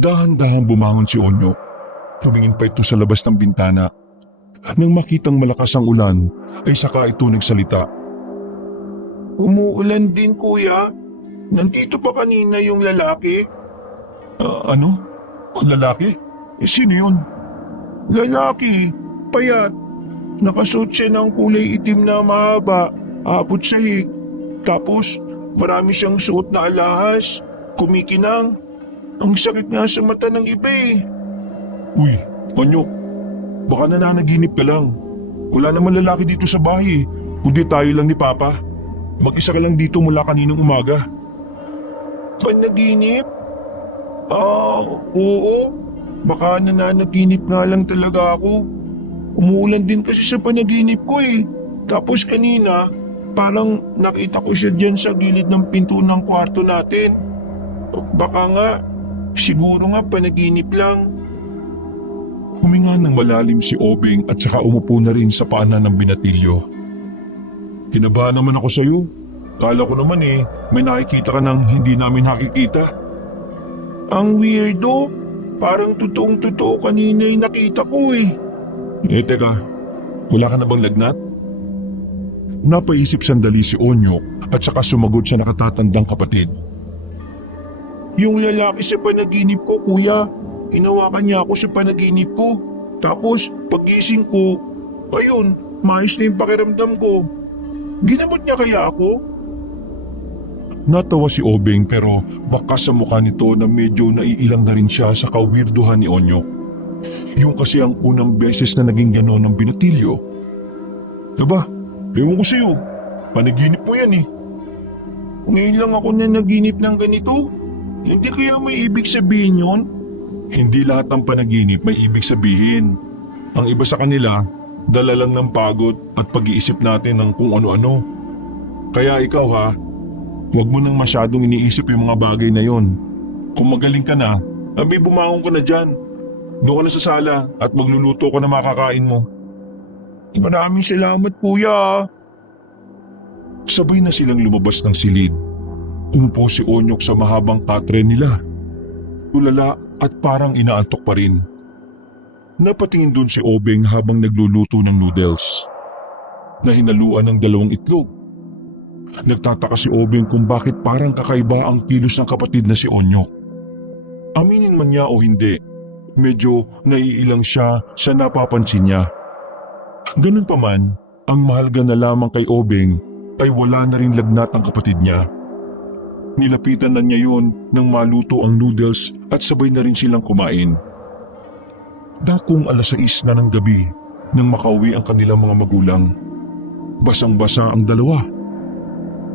Dahan-dahan bumangon si Onyok. Tumingin pa ito sa labas ng bintana. Nang makitang malakas ang ulan, ay saka ito nagsalita. Umuulan din, kuya. Nandito pa kanina yung lalaki. Ano? Lalaki? Sino yun? Lalaki, payat. Nakasuot siya ng kulay itim na mahaba, abot sa hik. Tapos, marami siyang suot na alahas, kumikinang. Ang sakit nga sa mata ng iba eh. Uy, Onyok, baka nananaginip ka lang. Wala naman lalaki dito sa bahay, kundi tayo lang ni Papa. Mag-isa ka lang dito mula kaninang umaga. Panaginip? Oo. Baka nananaginip nga lang talaga ako. Umuulan din kasi sa panaginip ko eh. Tapos kanina, parang nakita ko siya dyan sa gilid ng pinto ng kwarto natin. Baka nga, siguro nga panaginip lang. Huminga ng malalim si Obeng at saka umupo na rin sa paanan ng binatilyo. Kinabahan naman ako sa iyo. Kala ko naman may nakikita ka nang hindi namin nakikita. Ang weirdo, parang totoong-totoo kanina yung nakita ko eh. Teka, wala ka na bang lagnat? Napaisip sandali si Onyok at saka sumagot sa nakatatandang kapatid. Yung lalaki sa panaginip ko, kuya, hinawakan niya ako sa panaginip ko. Tapos, pagising ko, ayun, maayos na yung pakiramdam ko. Ginamot niya kaya ako? Natawa si Obeng pero baka sa mukha nito na medyo naiilang na rin siya sa kawirduhan ni Onyok. Yung kasi ang unang beses na naging gano'n ng binatilyo. Diba? Ewan ko sa'yo. Panaginip mo yan eh. Ngayon lang ako na naginip ng ganito. Hindi kaya may ibig sabihin yun? Hindi lahat ng panaginip may ibig sabihin. Ang iba sa kanila, dala lang ng pagod at pag-iisip natin ng kung ano-ano. Kaya ikaw huwag mo nang masyadong iniisip yung mga bagay na yon. Kung magaling ka na, abi bumangon ka na dyan. Doon ka na sa sala at magluluto ka na makakain mo. Maraming salamat, kuya. Sabay na silang lumabas ng silid. Umupo si Onyok sa mahabang katre nila. Tulala at parang inaantok pa rin. Napatingin doon si Obeng habang nagluluto ng noodles na hinaluan ng 2 itlog. Nagtataka si Obeng kung bakit parang kakaiba ang kilos ng kapatid na si Onyok. Aminin man niya o hindi, medyo naiilang siya sa napapansin niya. Ganun pa man, ang mahalaga na lamang kay Obeng ay wala na rin lagnat ang kapatid niya. Nilapitan na niya yun nang maluto ang noodles at sabay na rin silang kumain. Dakong 6:00 na ng gabi nang makauwi ang kanilang mga magulang. Basang-basa ang dalawa.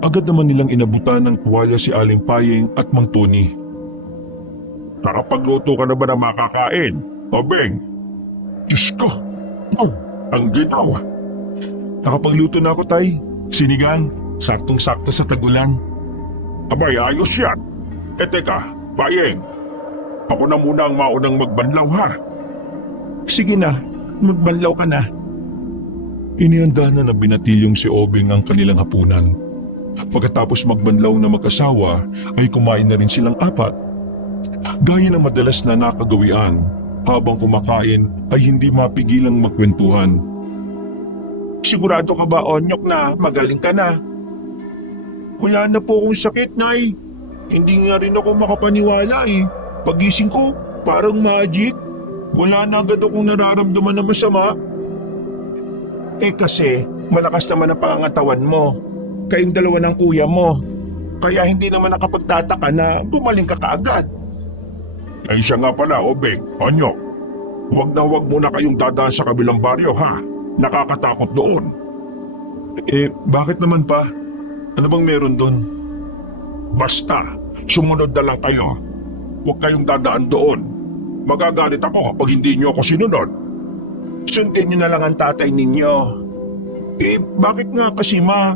Agad naman nilang inabutan ng tuwalya si Aling Payeng at Mang Tony. Nakapagluto ka na ba ng makakain, Obeng? Diyos ko! Ang ginawa! Nakapagluto na ako, Tay. Sinigang, saktong-sakto sa tag-ulan. Abay, ayos yan. Teka, Payeng. Ako na muna ang maunang magbanlaw ha. Sige na, magbanlaw ka na. Inihanda na ng binatilyong si Obeng ang kanilang hapunan. Pagkatapos magbanlaw na mag-asawa ay kumain na rin silang 4. Gaya ng madalas na nakagawian, habang kumakain ay hindi mapigilang magkwentuhan. Sigurado ka ba, Onyok, na magaling ka na? Wala na po akong sakit, Nay. Hindi nga rin ako makapaniwala eh. Pagising ko, parang magic. Wala na agad akong nararamdaman na masama. Kasi, malakas naman ang pangangatawan mo. Kayong dalawa ng kuya mo. Kaya hindi naman nakapagtataka na gumaling ka kaagad. Ay siya nga pala, Obeng, Onyok. Huwag muna kayong dadaan sa kabilang baryo ha. Nakakatakot doon. Bakit naman pa? Ano bang meron doon? Basta, sumunod na lang kayo. Huwag kayong dadaan doon. Magagalit ako kapag hindi niyo ako sinunod. Sundin niyo na lang ang tatay ninyo. Bakit nga kasi, Ma?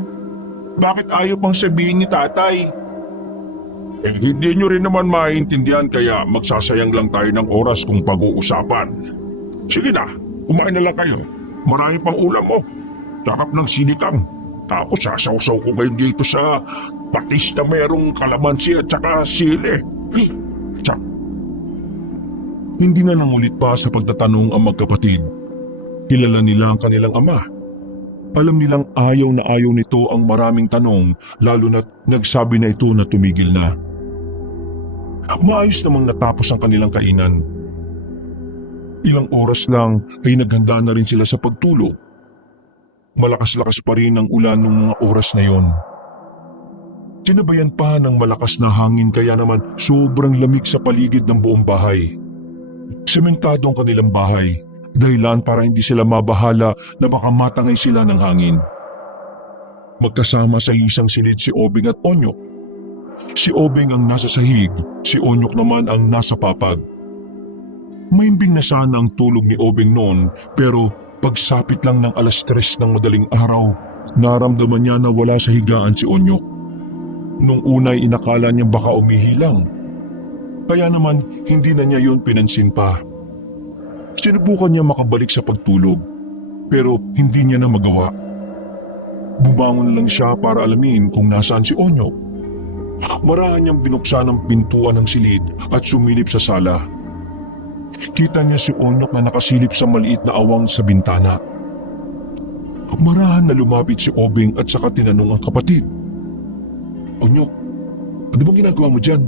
Bakit ayaw pang sabihin ni tatay? Hindi nyo rin naman maintindihan kaya magsasayang lang tayo ng oras kung pag-uusapan. Sige na, kumain na lang kayo. Marami pang ulam mo. Sarap ng sinikang. Tapos sasawsaw ko ngayon dito sa patis na merong kalamansi at saka sili. Tsak. Hindi na nangulit pa sa pagtatanong ang magkapatid. Kilala nila ang kanilang ama. Alam nilang ayaw na ayaw nito ang maraming tanong, lalo na't nagsabi na ito na tumigil na. Maayos namang natapos ang kanilang kainan. Ilang oras lang ay naghanda na rin sila sa pagtulog. Malakas-lakas pa rin ang ulan ng mga oras na yon. Sinabayan pa ng malakas na hangin kaya naman sobrang lamig sa paligid ng buong bahay. Sementado ang kanilang bahay, dahilan para hindi sila mabahala na baka matangay sila ng hangin. Magkasama sa isang silid si Obeng at Onyok. Si Obeng ang nasa sahig, si Onyok naman ang nasa papag. Maimbing na sana ang tulog ni Obeng noon, pero pagsapit lang ng 3:00 ng madaling araw, naramdaman niya na wala sa higaan si Onyok. Nung unay inakala niya baka umihi lang. Kaya naman hindi na niya yon pinansin pa. Sinubukan niya makabalik sa pagtulog, pero hindi niya na magawa. Bumangon lang siya para alamin kung nasaan si Onyok. Marahan niyang binuksan ang pintuan ng silid at sumilip sa sala. Kita niya si Onyok na nakasilip sa maliit na awang sa bintana. Marahan na lumapit si Obeng at saka tinanong ang kapatid. Onyok, ano bang ginagawa mo dyan?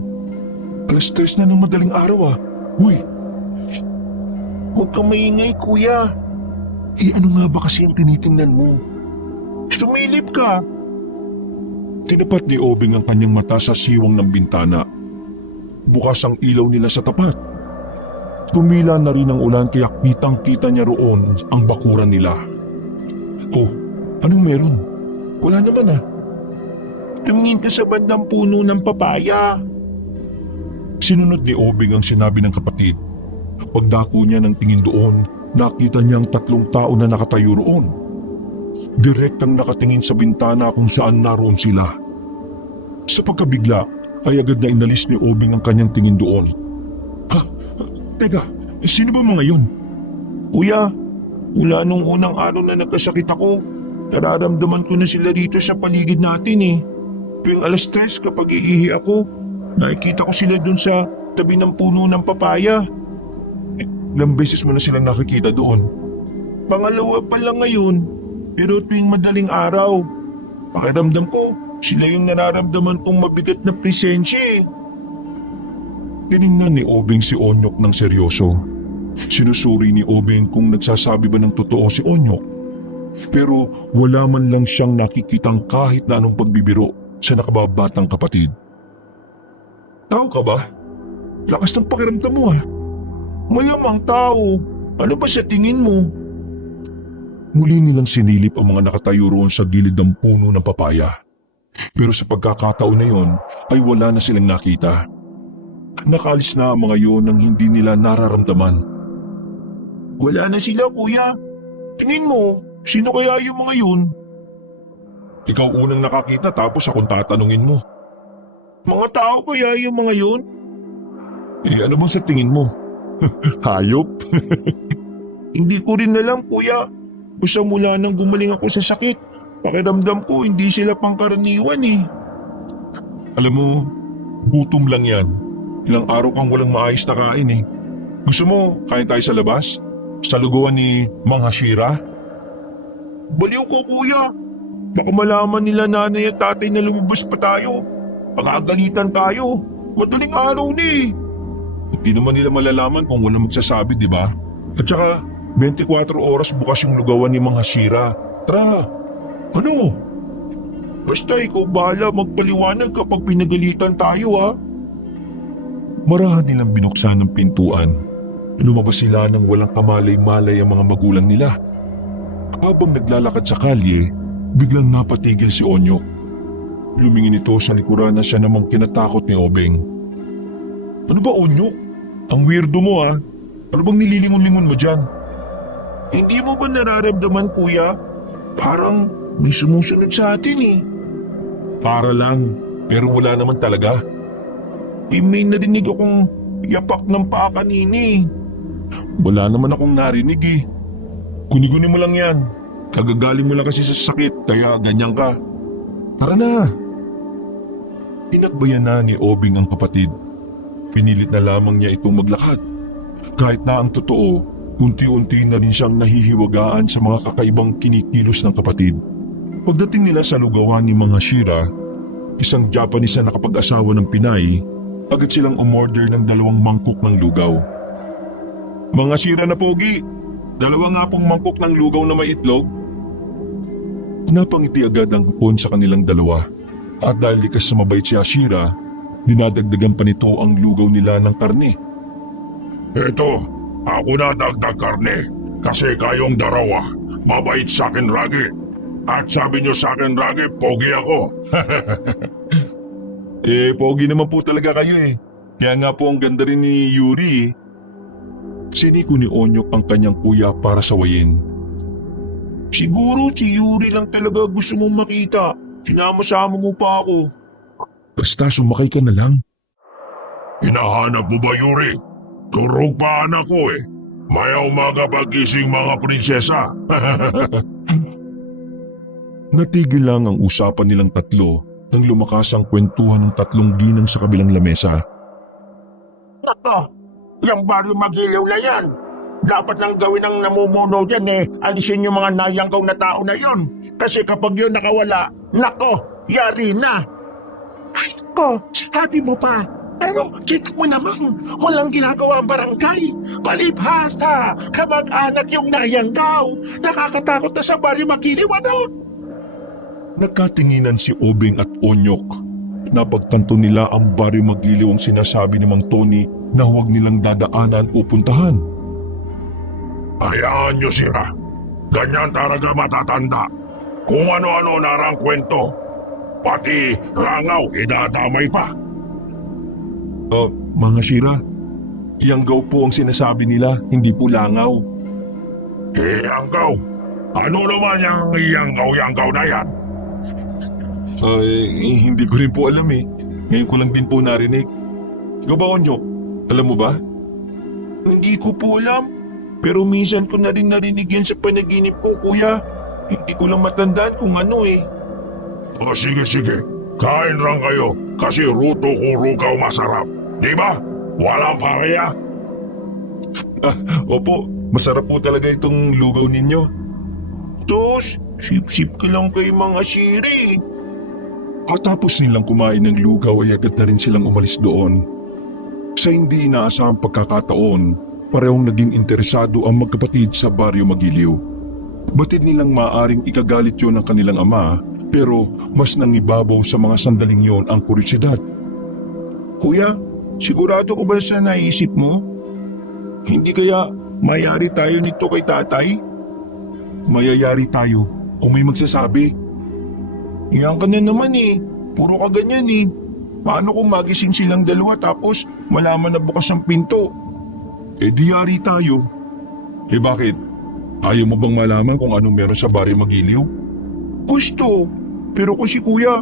3:00 na ng madaling araw ah. Huy! Huwag kang maingay, kuya. Ano nga ba kasi ang tinitingnan mo? Sumilip ka. Tinapat ni Obeng ang kanyang mata sa siwang ng bintana. Bukas ang ilaw nila sa tapat. Tumila na rin ang ulan kaya kitang-kita niya roon ang bakuran nila. Oh, anong meron? Wala naman ah. Tumingin ka sa bandang puno ng papaya. Sinunod ni Obeng ang sinabi ng kapatid. Pagdako niya ng tingin doon, nakita niya ang 3 tao na nakatayo roon. Direktang nakatingin sa bintana kung saan naroon sila. Sa pagkabigla ay agad na inalis ni Obeng ang kanyang tingin doon. Teka, sino ba mga yun? Kuya, mula nung unang araw na nagkasakit ako, nararamdaman ko na sila dito sa paligid natin eh. Tuwing 3:00 kapag iihi ako, nakikita ko sila dun sa tabi ng puno ng papaya. Ilang beses mo na silang nakikita doon? Pangalawa pa lang ngayon, pero tuwing madaling araw, pakiramdam ko sila yung nararamdaman kong mabigat na presensya eh. Tiningnan ni Obeng si Onyok ng seryoso. Sinusuri ni Obeng kung nagsasabi ba ng totoo si Onyok. Pero wala man lang siyang nakikitang kahit na anong pagbibiro sa nakababatang kapatid. Tao ka ba? Lakas ng pakiramdam mo ah. Malamang tao. Ano ba sa tingin mo? Muli nilang sinilip ang mga nakatayo roon sa gilid ng puno ng papaya. Pero sa pagkakataon na yon ay wala na silang nakita. Nakaalis na ang mga yon nang hindi nila nararamdaman. Wala na sila kuya. Tingin mo, sino kaya yung mga yun? Ikaw unang nakakita tapos akong tatanungin mo. Mga tao kaya yung mga yun? Ano ba sa tingin mo? Hayop? Hindi ko rin alam kuya. Basta mula nang gumaling ako sa sakit, pakiramdam ko hindi sila pangkaraniwan eh. Alam mo, gutom lang yan. Ilang araw kang walang maayos na kain eh. Gusto mo, kain tayo sa labas? Sa luguan ni Mang Hashira? Baliw ko kuya. Baka malaman nila nanay at tatay na lumabas pa tayo. Pagagalitan tayo. Madaling araw na eh. Hindi naman nila malalaman kung walang magsasabi, di ba? At saka, 24 oras bukas yung lugawan ni Mang Hashira. Tara! Ano? Basta ikaw bahala magpaliwanag kapag pinagalitan tayo ha. Marahan nilang binuksan ng pintuan. Lumabas sila nang walang kamalay-malay ang mga magulang nila. Habang naglalakad sa kalye, biglang napatigil si Onyok. Lumingin ito sa likuran na siya namang kinatakot ni Obeng. Ano ba Onyok? Ang weirdo mo ah. Ano bang nililingon-lingon mo dyan? Hindi mo ba nararamdaman kuya? Parang may sumusunod sa atin eh. Para lang, pero wala naman talaga. May narinig akong yapak ng paa kanina eh. Wala naman akong narinig eh. Guni-guni mo lang yan. Kagagaling mo lang kasi sa sakit, kaya ganyan ka. Tara na. Inakbayan na ni Obeng ang kapatid. Pinilit na lamang niya itong maglakad. Kahit na ang totoo, unti-unti na rin siyang nahihiwagaan sa mga kakaibang kinikilos ng kapatid. Pagdating nila sa lugawan ni Mga Shira, isang Japanese na nakapag-asawa ng Pinay, agad silang umorder ng 2 mangkok ng lugaw. Mga Shira na pogi, 2 nga pong mangkok ng lugaw na may itlog. Napangiti agad ang hapon sa kanilang dalawa, at dahil likas sa mabait si Ashira, dinadagdagan pa nito ang lugaw nila ng karne. Eto, ako na dagdag karne kasi kayong darawa mabait sa akin lagi. At sabi nyo sa akin lagi, pogi ako. Pogi naman po talaga kayo eh. Kaya nga po ang ganda rin ni Yuri eh. Siniko ni Onyok ang kanyang kuya para sawayin. Siguro si Yuri lang talaga gusto mong makita. Sinama-sama mo pa ako. Basta sumakay ka na lang. Hinahanap mo ba, Yuri? Turog pa anak ko eh. Maya umaga pagising mga prinsesa. Natigil lang ang usapan nilang tatlo nang lumakas ang kwentuhan ng 3 ginang sa kabilang lamesa. Nako, yung baryo magilaw na yan. Dapat nang gawin ng namumuno dyan eh. Alisin yung mga nayanggaw na tao na yon. Kasi kapag yun nakawala, nako, yari na. Ay ko, sabi mo pa. Pero kita mo naman, walang ginagawa ang barangay. Palibhasa, kamag-anak yung nayanggaw. Nakakatakot na sa baryo magiliw, ano? Nagkatinginan si Obeng at Onyok. Napagtanto nila ang baryo Magiliw ang sinasabi ni Mang Tony na huwag nilang dadaanan o puntahan. Hayaan nyo sila. Ganyan talaga matatanda. Kung ano-ano narang kwento. Pati langaw idadamay pa. Mga Shira, iyanggaw po ang sinasabi nila, hindi po langaw. Iyanggaw? Ano naman yung iyanggaw-yanggaw na yan? Hindi ko rin po alam eh. Ngayon ko lang din po narinig. Ikaw ba, Onyok? Alam mo ba? Hindi ko po alam. Pero minsan ko na rin narinig yan sa panaginip ko, kuya. Hindi ko lang matandaan kung ano eh. O sige. Kain lang kayo kasi ruto ko rugaw masarap. Di ba? Walang pareya. Opo, masarap po talaga itong lugaw ninyo. Sus, sip-sip ka lang kay Mga Shiri. At tapos nilang kumain ng lugaw ay agad na rin silang umalis doon. Sa hindi inaasahang pagkakataon, parehong naging interesado ang magkapatid sa baryo Magiliw. Batid nilang maaring ikagalit yon ng kanilang ama, pero mas nangibabaw sa mga sandaling yon ang kuryosidad. Kuya, sigurado ko ba sa naisip mo? Hindi kaya mayari tayo nito kay tatay? Mayayari tayo kung may magsasabi. Iyan ka na naman eh. Puro ka ganyan eh. Paano kung magising silang dalawa tapos malaman na bukas ang pinto? Di yari tayo. Bakit? Ayaw mo bang malaman kung anong meron sa baryo Magiliw? Gusto. Pero kung si kuya,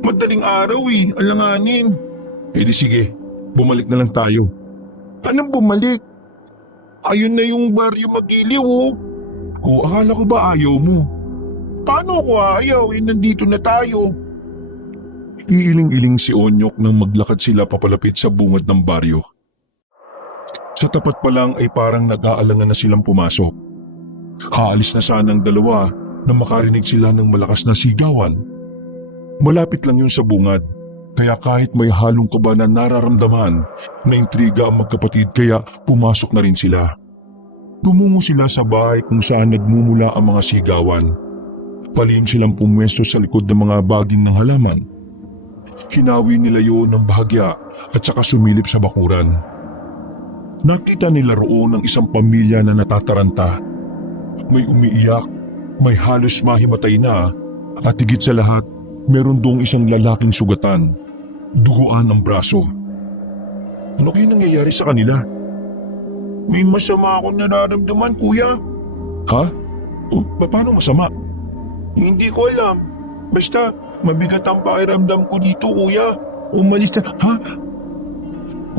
madaling araw eh, alanganin. Di sige, bumalik na lang tayo. Anong bumalik? Ayun na yung baryo Magiliw oh. Akala ko ba ayaw mo? Paano ko ayaw? Nandito na tayo. Iiling-iling si Onyok nang maglakad sila papalapit sa bungad ng baryo. Sa tapat pa lang ay parang nag-aalangan na silang pumasok. Haalis na sana ang dalawa nang makarinig sila ng malakas na sigawan. Malapit lang yun sa bungad, kaya kahit may halong kaba na nararamdaman, naintriga ang magkapatid kaya pumasok na rin sila. Tumungo sila sa bahay kung saan nagmumula ang mga sigawan. Palihim silang pumwesto sa likod ng mga baging ng halaman. Hinawi nila yun ng bahagya at saka sumilip sa bakuran. Nakita nila roon ang isang pamilya na natataranta. May umiiyak, may halos mahimatay na, at higit sa lahat, meron doong isang lalaking sugatan. Duguan ang braso. Ano kayo nangyayari sa kanila? May masama akong nararamdaman, kuya. Ha? Paano masama? Hindi ko alam. Basta, mabigat ang pakiramdam ko dito, kuya. Umalis na. Ha?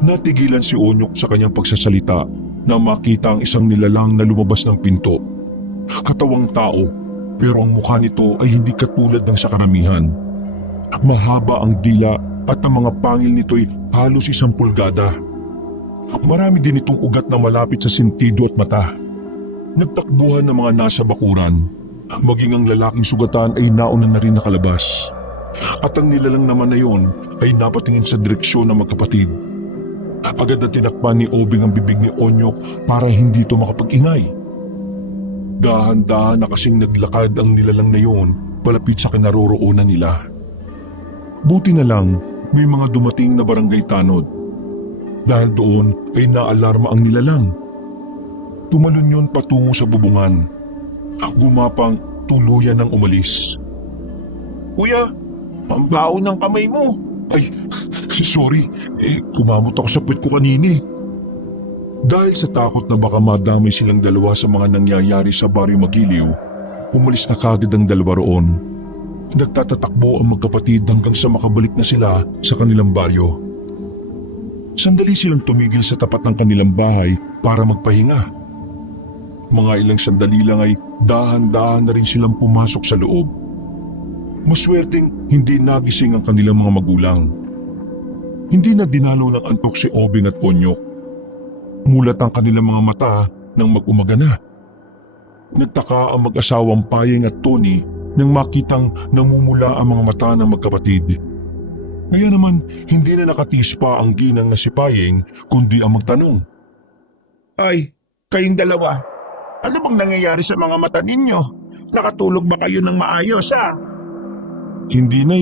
Natigilan si Onyok sa kanyang pagsasalita na makita ang isang nilalang na lumabas ng pinto. Katawang tao, pero ang mukha nito ay hindi katulad ng sa karamihan. Mahaba ang dila at ang mga pangil nito ay halos 1 pulgada. Marami din itong ugat na malapit sa sentido at mata. Nagtakbuhan ng mga nasa bakuran. Maging ang lalaking sugatan ay nauna na rin nakalabas. At ang nilalang naman na yon ay napatingin sa direksyon ng magkapatid. Agad na tinakpan ni Obing ang bibig ni Onyok para hindi ito makapag-ingay. Dahan-dahan na kasing naglakad ang nilalang na yon palapit sa kinaroroonan nila. Buti na lang may mga dumating na barangay tanod. Dahil doon ay naalarma ang nilalang. Tumalon yun patungo sa bubungan. Gumapang tuluyan ng umalis. Kuya, ang baho ng kamay mo. Ay, sorry. Kumamot ako sa puwet ko kanina. Dahil sa takot na baka madamay silang dalawa sa mga nangyayari sa Baryo Magiliw, umalis na kagad ang dalawa roon. Nagtatatakbo ang magkapatid hanggang sa makabalik na sila sa kanilang baryo. Sandali silang tumigil sa tapat ng kanilang bahay para magpahinga. Mga ilang sandali lang ay dahan-dahan na rin silang pumasok sa loob. Maswerteng hindi nagising ang kanilang mga magulang. Hindi na dinalo ng antok si Obing at Onyok. Mulat ang kanilang mga mata nang mag-umaga na. Nagtaka ang mag-asawang Payeng at Tony nang makitang namumula ang mga mata ng magkapatid. Kaya naman hindi na nakatiis pa ang ginang na si Payeng kundi ang magtanong. Ay, kayong dalawa. Ano bang nangyayari sa mga mata ninyo? Nakatulog ba kayo ng maayos, ha? Hindi na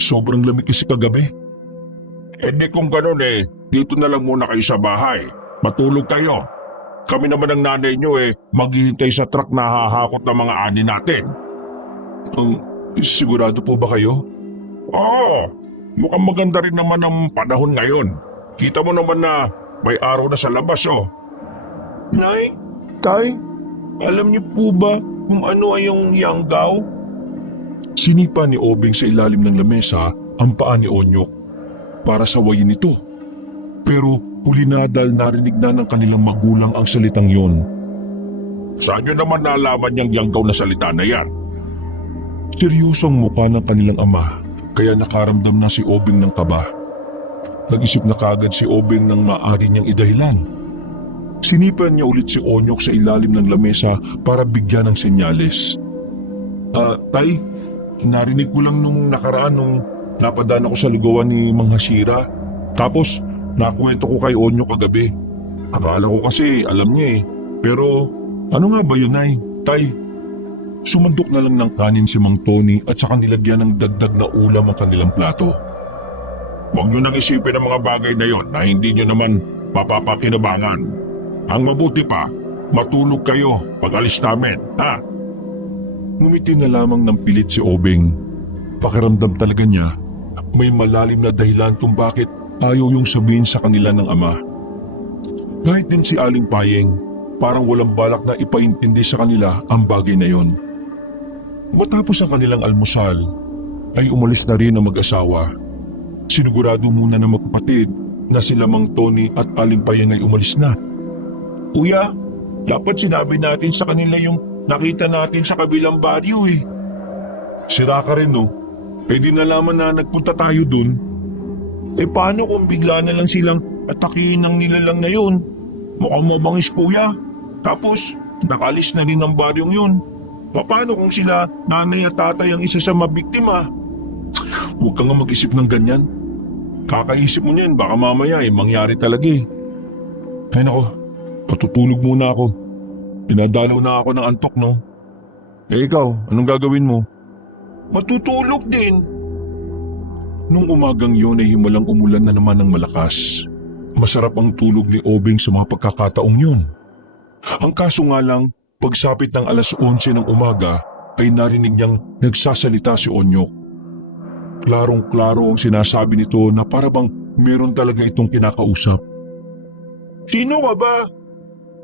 Sobrang lamig kasi kagabi. Di kung ganun dito na lang muna kayo sa bahay. Matulog kayo. Kami naman ng nanay nyo maghihintay sa truck na hahakot ng mga ani natin. Sigurado po ba kayo? Oo, mukhang maganda rin naman ang panahon ngayon. Kita mo naman na may araw na sa labas, Nay, Tay, alam niyo po ba kung ano ay yung yanggaw? Sinipa ni Obing sa ilalim ng lamesa ang paa ni Onyok para sawayin ito. Pero huli na dahil narinig na ng kanilang magulang ang salitang yon. Saan nyo naman nalaman yung yanggaw na salita na yan? Seryosong mukha ng kanilang ama kaya nakaramdam na si Obing ng kaba. Nag-isip na kagad si Obing ng maaari niyang idahilan. Sinipan niya ulit si Onyok sa ilalim ng lamesa para bigyan ng senyales. Tay, narinig ko lang nung nakaraan nung napadaan ako sa lugawan ni Mang Hashira. Tapos nakwento ko kay Onyok kagabi. Akala ko kasi alam niya Pero ano nga ba yun, Nay? Tay, sumandok na lang ng kanin si Mang Tony at saka nilagyan ng dagdag na ulam ang kanilang plato. Huwag nyo nang isipin ang mga bagay na yon na hindi nyo naman mapapakinabangan. Ang mabuti pa, matulog kayo pag alis namin, ha? Ngumiti na lamang ng pilit si Obing. Pakiramdam talaga niya, may malalim na dahilan kung bakit ayaw yung sabihin sa kanila ng ama. Kahit din si Aling Payeng, parang walang balak na ipaintindi sa kanila ang bagay na yon. Matapos ang kanilang almusal, ay umalis na rin ang mag-asawa. Sinigurado muna ng magkapatid na sila Mang Tony at Aling Payeng ay umalis na. Kuya, dapat sinabi natin sa kanila yung nakita natin sa kabilang baryo Sira ka rin di nalaman na nagpunta tayo dun. Paano kung bigla na lang silang atakihin ng nilalang na yun? Mukhang mabangis, kuya. Tapos nakalis na rin ang baryong yun. Paano kung sila nanay at tatay ang isa sa mabiktima? Huwag ka nga mag-isip ng ganyan. Kakaisip mo niyan, baka mamaya mangyari talaga Ay nako, patutulog muna ako. Pinadalaw na ako ng antok ikaw, anong gagawin mo? Matutulog din. Nung umagang yun ay himalang umulan na naman ng malakas. Masarap ang tulog ni Obing sa mga pagkakataong yun. Ang kaso nga lang, pagsapit ng 11:00 ng umaga ay narinig niyang nagsasalita si Onyok. Klarong-klaro ang sinasabi nito na para bang meron talaga itong kinakausap. Sino ka ba?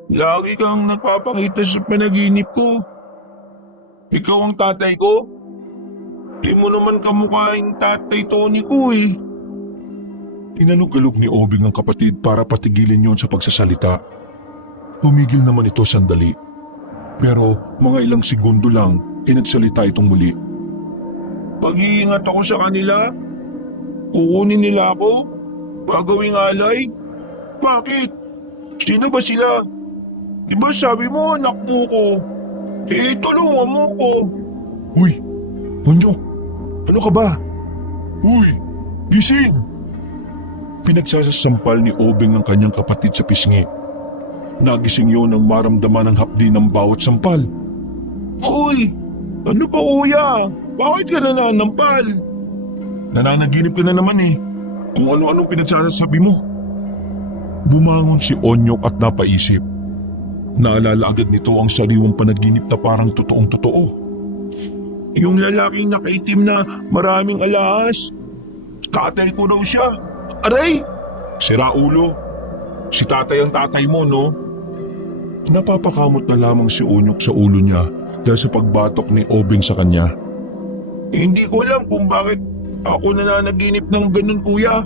Lagi kang nagpapakita sa panaginip ko. Ikaw ang tatay ko? Di mo naman kamukha yung tatay Tony ko Tinanong-galog ni Obing ang kapatid para patigilin yon sa pagsasalita. Tumigil naman ito sandali. Pero mga ilang segundo lang ay nagsalita itong muli. Pag-iingat ako sa kanila. Kukunin nila ako. Gagawing alay. Bakit? Sino ba sila? Di ba sabi mo anak mo ko? Tulungan mo ko. Uy, Onyok, ano ka ba? Uy, gising! Pinagsasampal ni Obeng ang kanyang kapatid sa pisngi. Nagising yun nang maramdaman ang hapdi ng bawat sampal. Uy, ano ba kuya? Bakit ka nananampal? Nananaginip ka na naman eh. Kung ano-anong pinagsasabi mo. Bumangon si Onyok at napaisip. Naalala agad nito ang sariwang panaginip na parang totoong-totoo. Yung lalaking nakaitim na maraming alahas. Tatay ko daw siya. Aray! Sira ulo. Si tatay ang tatay mo, no? Napapakamot na lamang si Onyok sa ulo niya dahil sa pagbatok ni Obeng sa kanya. Hindi ko alam kung bakit ako nananaginip ng ganun kuya.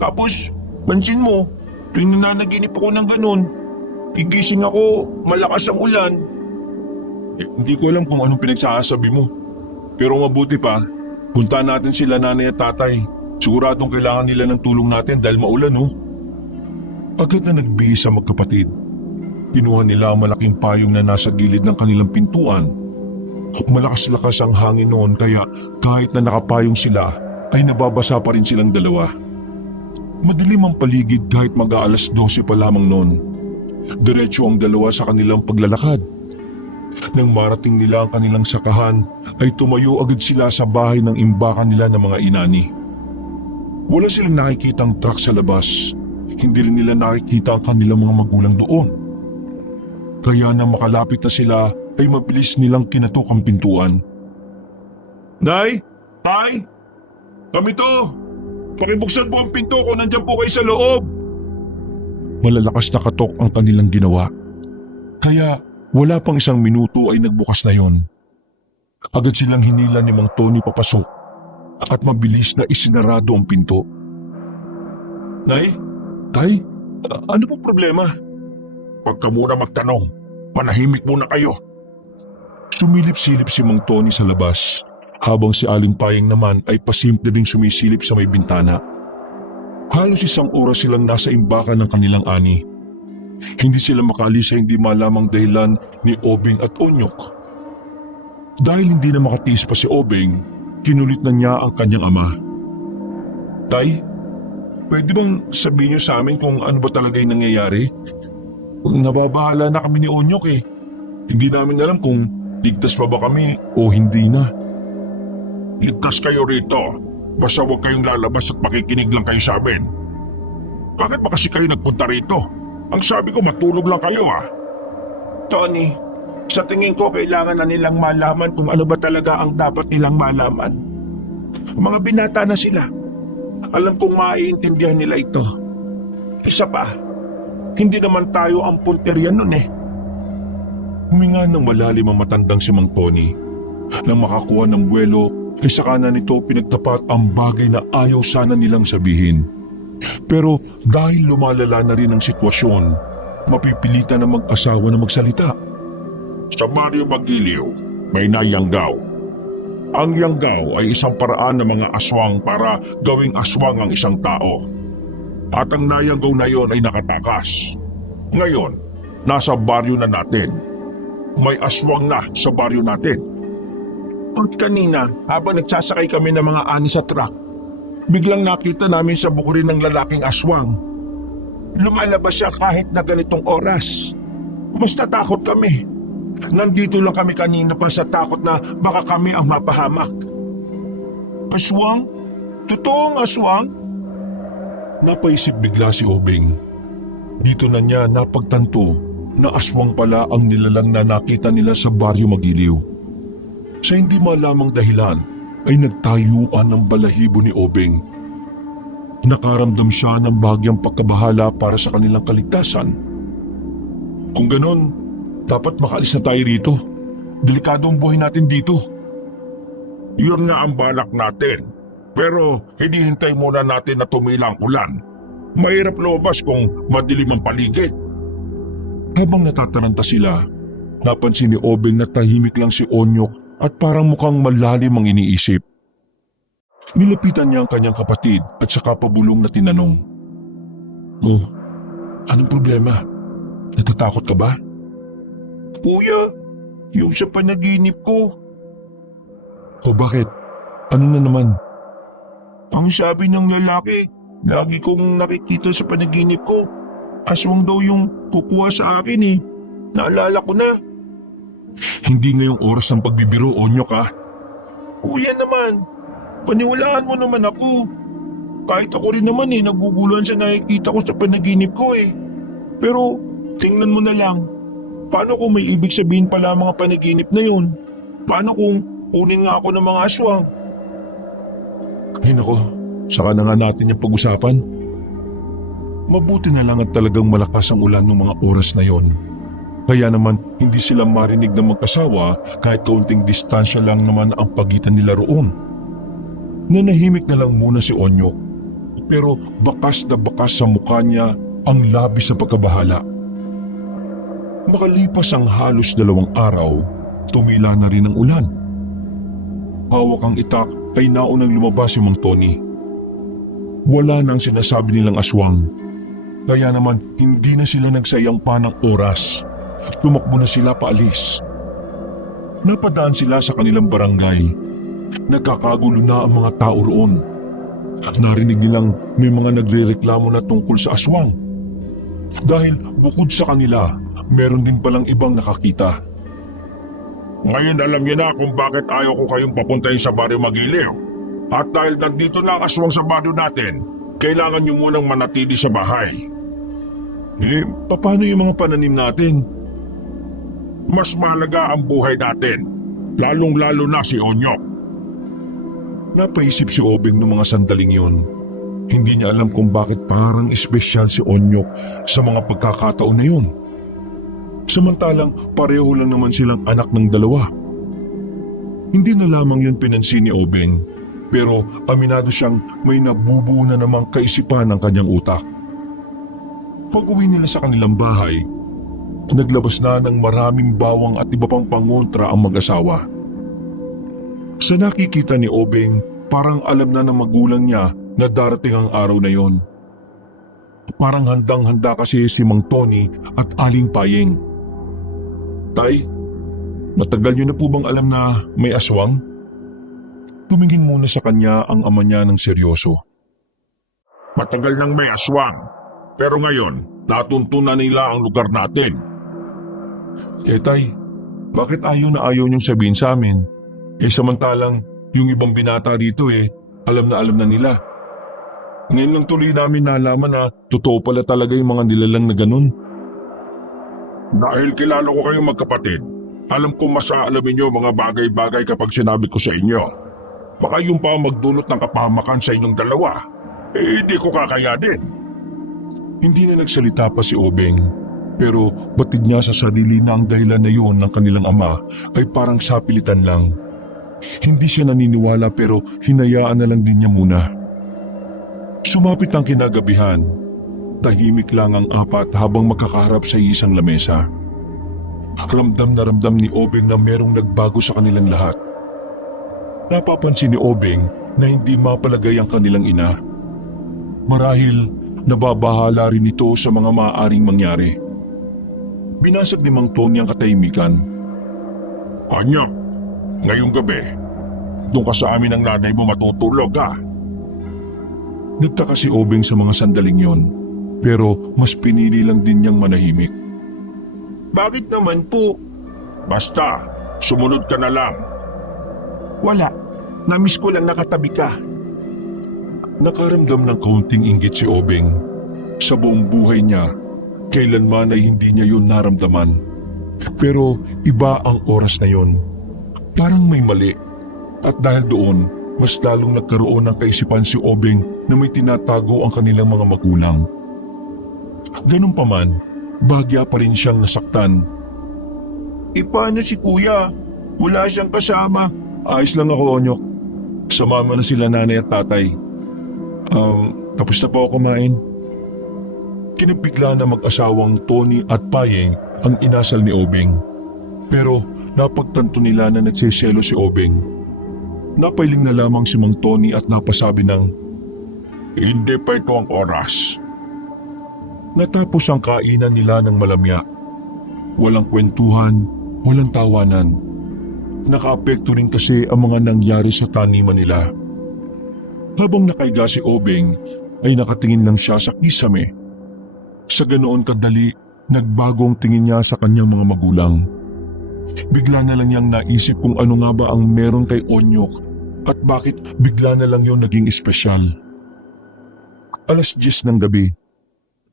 Tapos, pansin mo, tuwing nananaginip ako ng ganun, gigising ako, malakas ang ulan. Hindi ko alam kung anong pinagsasabi mo. Pero mabuti pa, puntahan natin sila nanay at tatay. Siguradong kailangan nila ng tulong natin dahil maulan, no? Agad na nagbihis sa magkapatid. Kinuha nila ang malaking payong na nasa gilid ng kanilang pintuan. Malakas-lakas ang hangin noon kaya kahit na nakapayong sila ay nababasa pa rin silang dalawa. Madilim ang paligid kahit mag-aalas 12 pa lamang noon. Diretso ang dalawa sa kanilang paglalakad. Nang marating nila ang kanilang sakahan ay tumayo agad sila sa bahay ng imbakan nila ng mga inani. Wala silang nakikitang truck sa labas. Hindi rin nila nakikita ang kanilang mga magulang doon. Kaya nang makalapit na sila ay mabilis nilang kinatok ang pintuan. Nay! Tay! Kami to! Pakibuksan po ang pinto kung nandyan po kayo sa loob! Malalakas na katok ang kanilang ginawa. Kaya wala pang isang minuto ay nagbukas na yon. Agad silang hinila ni Mang Tony papasok at mabilis na isinarado ang pinto. Nay? Tay, ano pong problema? Huwag ka muna magtanong. Manahimik muna kayo. Sumilip-silip si Mang Tony sa labas, habang si Aling Payeng naman ay pasimple ding sumisilip sa may bintana. Halos isang oras silang nasa imbakan ng kanilang ani. Hindi sila makaalis sa hindi malamang dahilan ni Obeng at Onyok. Dahil hindi na makatiis pa si Obeng, kinulit na niya ang kanyang ama. Tay, pwede bang sabihin niyo sa amin kung ano ba talaga yung nangyayari? Nababahala na kami ni Onyok eh. Hindi namin alam kung ligtas pa ba kami o hindi na. Ligtas kayo rito. Basta huwag kayong lalabas at makikinig lang kayo sa amin. Bakit ba kasi kayo nagpunta rito? Ang sabi ko matulog lang kayo ah. Tony, sa tingin ko kailangan na nilang malaman kung ano ba talaga ang dapat nilang malaman. Mga binata na sila. Alam kong maiintindihan nila ito. Isa pa, hindi naman tayo ang punteriya nun eh. Huminga ng malalim ang matandang si Mang Tony. Nang makakuha ng buwelo, ay saka na nito pinagtapat ang bagay na ayaw sana nilang sabihin. Pero dahil lumalala na rin ang sitwasyon, mapipilitan na mag-asawa na magsalita. Sa Baryo Magiliw, may nayanggaw. Ang yanggaw ay isang paraan ng mga aswang para gawing aswang ang isang tao. At ang nayanggaw na yon ay nakatakas. Ngayon, nasa baryo na natin. May aswang na sa baryo natin. At kanina, habang nagsasakay kami ng mga ani sa truck, biglang nakita namin sa bukurin ng lalaking aswang. Lumalabas siya kahit na ganitong oras. Mas natakot kami. Nandito lang kami kanina pa sa takot na baka kami ang mapahamak. Aswang? Totoong aswang? Napaisip bigla si Obeng. Dito na niya napagtanto na aswang pala ang nilalang na nakita nila sa Baryo Magiliw. Sa hindi malamang dahilan ay nagtayuan ng balahibo ni Obeng. Nakaramdam siya ng bahagyang pagkabahala para sa kanilang kaligtasan. Kung ganon, dapat makaalis na tayo rito. Delikado ang buhay natin dito. Yun nga ang balak natin. Pero hindi hintay muna natin na tumila ang ulan. Mahirap lumabas kung madilim ang paligid. Habang natataranta sila, napansin ni Obeng na tahimik lang si Onyok at parang mukhang malalim ang iniisip. Nilapitan niya ang kanyang kapatid at saka pabulong na tinanong, "Oh, Anong problema? Natatakot ka ba? Kuya, yung sa panaginip ko, O bakit? Ano na naman? ang sabi ng lalaki, lagi kong nakikita sa panaginip ko, aswang daw yung kukuha sa akin eh. Naalala ko na. Hindi ngayong oras ng pagbibiro, Onyok ah. Kuya naman, paniwalaan mo naman ako. Kahit ako rin naman naguguluhan sa nakikita ko sa panaginip ko eh. Pero tingnan mo na lang, paano kung may ibig sabihin pala ang mga panaginip na yun? Paano kung kunin nga ako ng mga aswang? Ay nako, saka na nga natin yung pag-usapan. Mabuti na lang at talagang malakas ang ulan ng mga oras na yon. Kaya naman hindi sila marinig ng mag-asawa kahit kaunting distansya lang naman ang pagitan nila roon. Nanahimik na lang muna si Onyok, pero bakas na bakas sa mukha niya ang labis na pagkabahala. Makalipas ang halos 2 araw, tumila na rin ang ulan. Hawak ang itak ay naunang lumabas si Mang Tony. Wala nang sinasabi nilang aswang, kaya naman hindi na sila nagsayang pa ng oras. Tumakbo na sila paalis. Napadaan sila sa kanilang barangay. Nagkakagulo na ang mga tao roon. At narinig nilang may mga nagrereklamo na tungkol sa aswang. Dahil bukod sa kanila, meron din palang ibang nakakita. Ngayon alam niyo na kung bakit ayaw ko kayong papuntahin sa baryo Magiliw. At dahil nandito na ang aswang sa baryo natin, kailangan niyo munang manatili sa bahay. Paano yung mga pananim natin? Mas mahalaga ang buhay natin, lalong-lalo na si Onyok. Napaisip si Obeng ng mga sandaling yon. Hindi niya alam kung bakit parang espesyal si Onyok sa mga pagkakataon na yun. Samantalang pareho lang naman silang anak ng dalawa. Hindi na lamang yun pinansin ni Obeng, pero aminado siyang may nabubuo na namang kaisipan ng kanyang utak. Pag-uwi nila sa kanilang bahay, naglabas na ng maraming bawang at iba pang pangontra ang mag-asawa. Sa nakikita ni Obeng, parang alam na ng magulang niya na darating ang araw na yon. Parang handang-handa kasi si Mang Tony at Aling Payeng. Tay, matagal niyo na po bang alam na may aswang? Tumingin muna sa kanya ang ama niya ng seryoso. Matagal nang may aswang, pero ngayon natuntunan nila ang lugar natin. Tay, bakit ayaw niyong sabihin sa amin? Samantalang yung ibang binata rito alam na nila. Ngayon lang tuloy namin nalaman na totoo pala talaga yung mga nilalang na ganun. Dahil kilala ko kayong magkapatid, alam ko mas aalamin niyo mga bagay-bagay kapag sinabi ko sa inyo. Baka yung pa magdulot ng kapahamakan sa inyong dalawa, hindi ko kakayanin. Hindi na nagsalita pa si Obeng, pero batid niya sa sarili na ang dahilan na yun ng kanilang ama ay parang sapilitan lang. Hindi siya naniniwala pero hinayaan na lang din niya muna. Sumapit ang kinagabihan. Tahimik lang ang apat habang magkakaharap sa isang lamesa. Ramdam na ramdam ni Obeng na merong nagbago sa kanilang lahat. Napapansin ni Obeng na hindi mapalagay ang kanilang ina. Marahil nababahala rin ito sa mga maaaring mangyari. Binasag ni Mang Tony ang katahimikan. Onyok, ngayong gabi, doon ka sa amin ng nanay mo matutulog ha? Nagtaka si Obeng sa mga sandaling yon, pero mas pinili lang din niyang manahimik. Bakit naman po? Basta, sumunod ka na lang. Wala, namiss ko lang nakatabi ka. Nakaramdam ng kaunting inggit si Obeng. Sa buong buhay niya, kailanman ay hindi niya yun naramdaman. Pero iba ang oras na yun. Parang may mali. At dahil doon, mas lalong nagkaroon ng kaisipan si Obeng na may tinatago ang kanilang mga magulang. Ganun pa man, bahagya pa rin siyang nasaktan. Paano si kuya? Wala siyang kasama. Ayos lang ako, Onyok. Sumama na sila nanay at tatay. Tapos na po ako kumain. Kinabigla na mag-asawang Tony at Payeng ang inasal ni Obeng. Pero napagtanto nila na nagsiselo si Obeng. Napailing na lamang si Mang Tony at napasabi ng, Hindi pa ito ang oras. Natapos ang kainan nila ng malamya. Walang kwentuhan, walang tawanan. Nakaapekto rin kasi ang mga nangyari sa taniman nila. Habang nakaiga si Obeng, ay nakatingin lang siya sa kisame. Sa ganoon kadali, nagbagong tingin niya sa kanyang mga magulang. Bigla na lang niyang naisip kung ano nga ba ang meron kay Onyok at bakit bigla na lang yun naging espesyal. 10:00 ng gabi,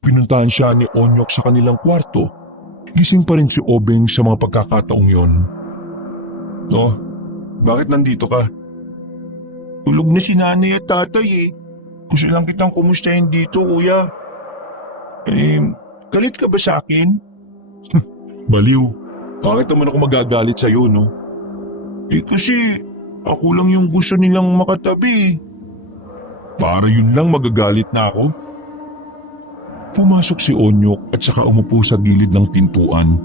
pinuntahan siya ni Onyok sa kanilang kwarto. Gising pa rin si Obeng sa mga pagkakataong yon. "No, bakit nandito ka?" Tulog na si nanay at tatay eh. Gusto lang kitang kumustahin dito, kuya. Galit ka ba sa akin? "Baliw, bakit naman ako magagalit sa'yo, no?" Kasi ako lang yung gusto nilang makatabi. "Para yun lang magagalit na ako?" Pumasok si Onyok at saka umupo sa gilid ng pintuan.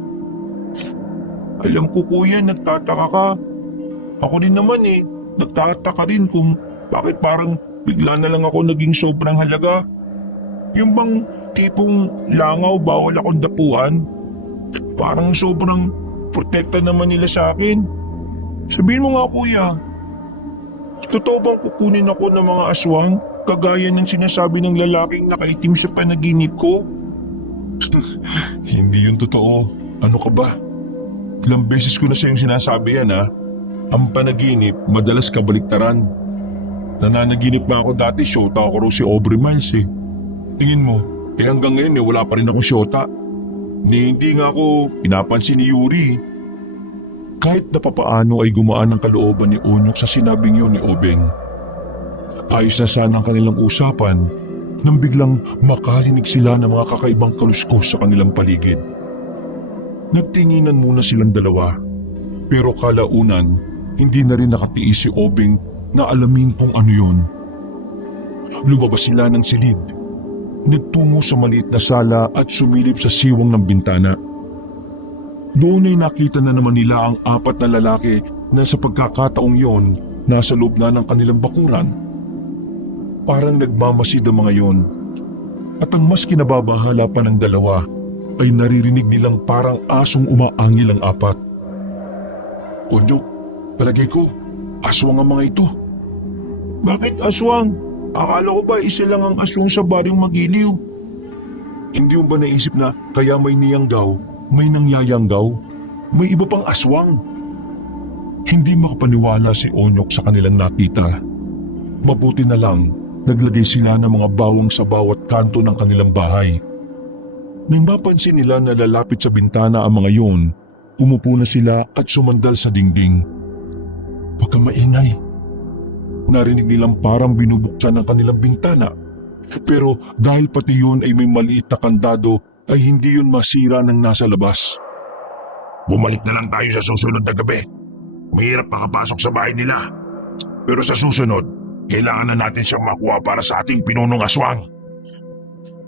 Alam ko kuya, nagtataka ka. Ako din naman eh, nagtataka rin kung bakit parang bigla na lang ako naging sobrang halaga. Yung bang tipong langaw bawal akong dapuan? Parang sobrang protekta naman nila sa akin. Sabihin mo nga kuya, totoo bang kukunin ako ng mga aswang kagaya ng sinasabi ng lalaking nakaitim sa panaginip ko? Hindi yun totoo. Ano ka ba? Ilang beses ko na sa'yong sinasabi yan, ha? Ang panaginip madalas kabaliktaran. Nananaginip na ako dati, syota ako raw si Aubrey Miles eh. Tingin mo, hanggang ngayon wala pa rin akong syota. Hindi nga ako pinapansin ni Yuri. Kahit na papaano ay gumaan ang kalooban ni Onyok sa sinabing yun ni Obeng. Ayos na sana ang kanilang usapan nang biglang makarinig sila ng mga kakaibang kaluskos sa kanilang paligid. Nagtinginan muna silang dalawa, pero kalaunan hindi na rin nakatiis si Obeng na alamin kung ano yun. Lumabas sila ng silid, nagtungo sa maliit na sala at sumilip sa siwang ng bintana. Doon ay nakita na naman nila ang 4 na lalaki na sa pagkakataong yon nasa loob na ng kanilang bakuran. Parang nagmamasid ang mga yon. At ang mas kinababahala pa ng dalawa ay naririnig nilang parang asong umaangil ang 4. "Onyok, palagay ko, aswang ang mga ito." Bakit aswang? Akala ko ba isa lang ang aswang sa baryong Magiliw? Hindi mo ba naisip na kaya may niyanggaw, may nangyayanggaw, may iba pang aswang? Hindi makapaniwala si Onyok sa kanilang nakita. Mabuti na lang, naglagay sila ng mga bawang sa bawat kanto ng kanilang bahay. Nang mapansin nila na lalapit sa bintana ang mga yon, umupo na sila at sumandal sa dingding. "Huwag kang maingay." Narinig nilang parang binubuksan ang kanilang bintana. Pero dahil pati yun ay may maliit na kandado, ay hindi yun masira ng nasa labas. Bumalik na lang tayo sa susunod na gabi. Mahirap makapasok sa bahay nila. Pero sa susunod, kailangan na natin siyang makuha para sa ating pinunong aswang.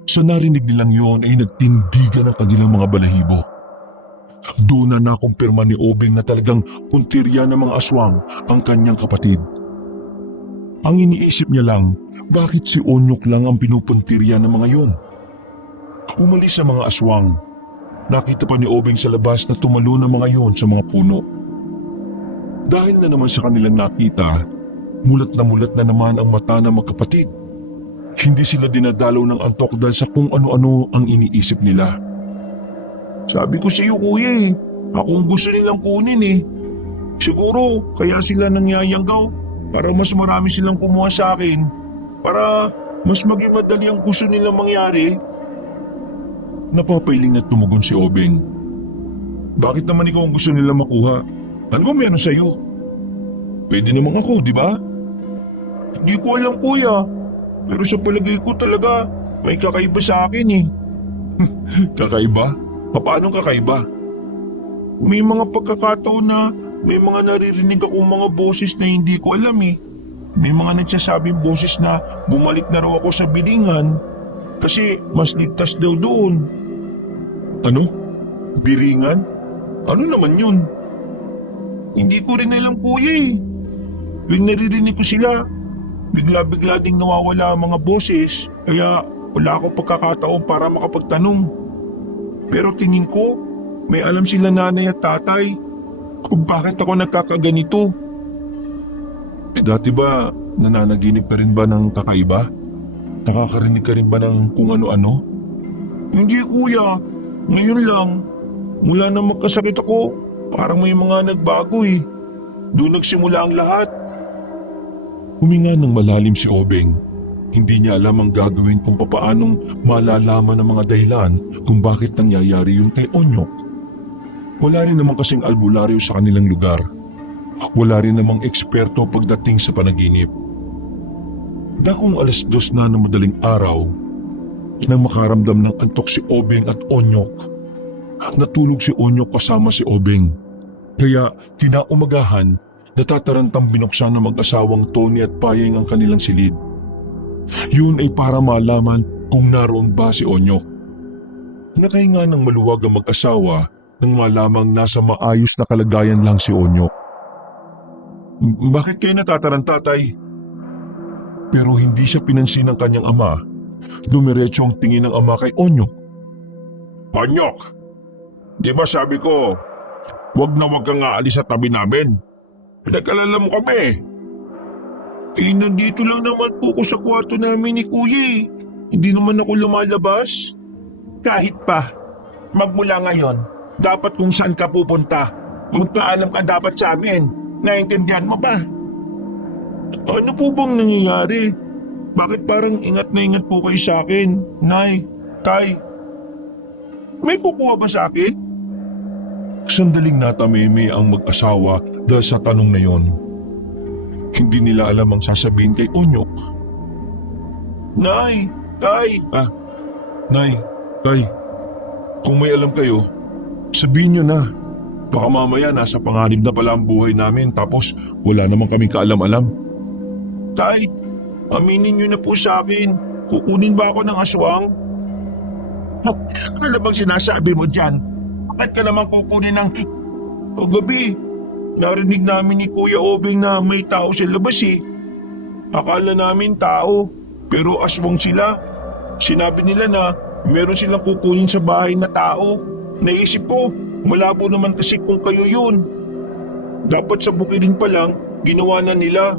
Sa narinig nilang yon ay nagtindigan ang kanilang mga balahibo. Doon na nakumpirma ni Obeng na talagang puntirya ng mga aswang ang kanyang kapatid. Ang iniisip niya lang, bakit si Onyok lang ang pinupuntirya ng mga yon? Umalis ang mga aswang. Nakita pa ni Obeng sa labas na tumalo ng mga yon sa mga puno. Dahil na naman sa kanilang nakita, mulat na naman ang mata ng magkapatid. Hindi sila dinadalaw ng antok dahil sa kung ano-ano ang iniisip nila. Sabi ko sa iyo kuya eh, ako ang gusto nilang kunin eh. Siguro kaya sila nangyayanggaw para mas marami silang kumuha sa akin. Para mas maging madali ang gusto nilang mangyari. Napapailing na tumugon si Obeng. Bakit naman ikaw ang gusto nilang makuha? Ano ba meron sa iyo? Pwede naman ako, di ba? Hindi ko alam kuya. Pero sa palagay ko talaga may kakaiba sa akin eh. Kakaiba? Paano kakaiba? May mga pagkakataon na may mga naririnig akong mga boses na hindi ko alam eh. May mga nagsasabing boses na bumalik na raw ako sa bilingan kasi mas ligtas daw doon. Ano? Biringan? Ano naman yun? Hindi ko rin alam kuya eh. Tuwing naririnig ko sila, bigla-bigla ding nawawala ang mga boses. Kaya wala akong pagkakataon para makapagtanong. Pero tingin ko, may alam sila nanay at tatay kung bakit ako nagkakaganito. Dati ba nananaginip ka rin ba ng kakaiba? Nakakarinig ka rin ba ng kung ano-ano? Hindi kuya, ngayon lang. Mula na magkasakit ako, parang may mga nagbago eh. Doon nagsimula ang lahat. Huminga ng malalim si Obeng. Hindi niya alam ang gagawin kung papaanong malalaman ng mga dahilan kung bakit nangyayari yun kay Onyok. Wala rin naman kasing albularyo sa kanilang lugar. Wala rin namang eksperto pagdating sa panaginip. Dakong 2:00 na ng madaling araw, nang makaramdam ng antok si Obeng at Onyok. Natulog si Onyok kasama si Obeng. Kaya kinaumagahan, natatarantang binuksan ng mag-asawang Tony at Payeng ang kanilang silid. Yun ay para malaman kung naroon ba si Onyok. Nakahinga ng maluwag ang mag-asawa nang malamang nasa maayos na kalagayan lang si Onyok. Bakit kayo natataranta, tay? Pero hindi siya pinansin ng kanyang ama. Dumiretso ang tingin ng ama kay Onyok. Onyok, di ba sabi ko, wag kang aalis sa tabi namin. Pinag-alala mo kami. Nandito lang naman po ko sa kwarto namin ni Kuya eh. Hindi naman ako lumalabas. Kahit pa, magmula ngayon, dapat kung saan ka pupunta, magpaalam ka dapat sa amin. Naintindihan mo ba? Ano po bang nangyayari? Bakit parang ingat na ingat po kayo sa akin, Nay, Tay? May kukuha ba sa akin? Sandaling natameme ang mag-asawa dahil sa tanong na yon. Hindi nila alam ang sasabihin kay Onyok. Nay, Tay! Nay, Tay, kung may alam kayo, sabihin nyo na. Baka mamaya nasa panganib na pala ang buhay namin tapos wala naman kaming kaalam-alam. Tay, aminin niyo na po sa akin. Kukunin ba ako ng aswang? Ano na bang sinasabi mo dyan? Bakit ka naman kukunin ng... Gabi, narinig namin ni Kuya Obeng na may tao sa labas eh. Akala namin tao, pero aswang sila. Sinabi nila na meron silang kukunin sa bahay na tao. Naisip ko, malabo naman kasi kung kayo yun. Dapat sa bukidin pa lang, ginawa na nila.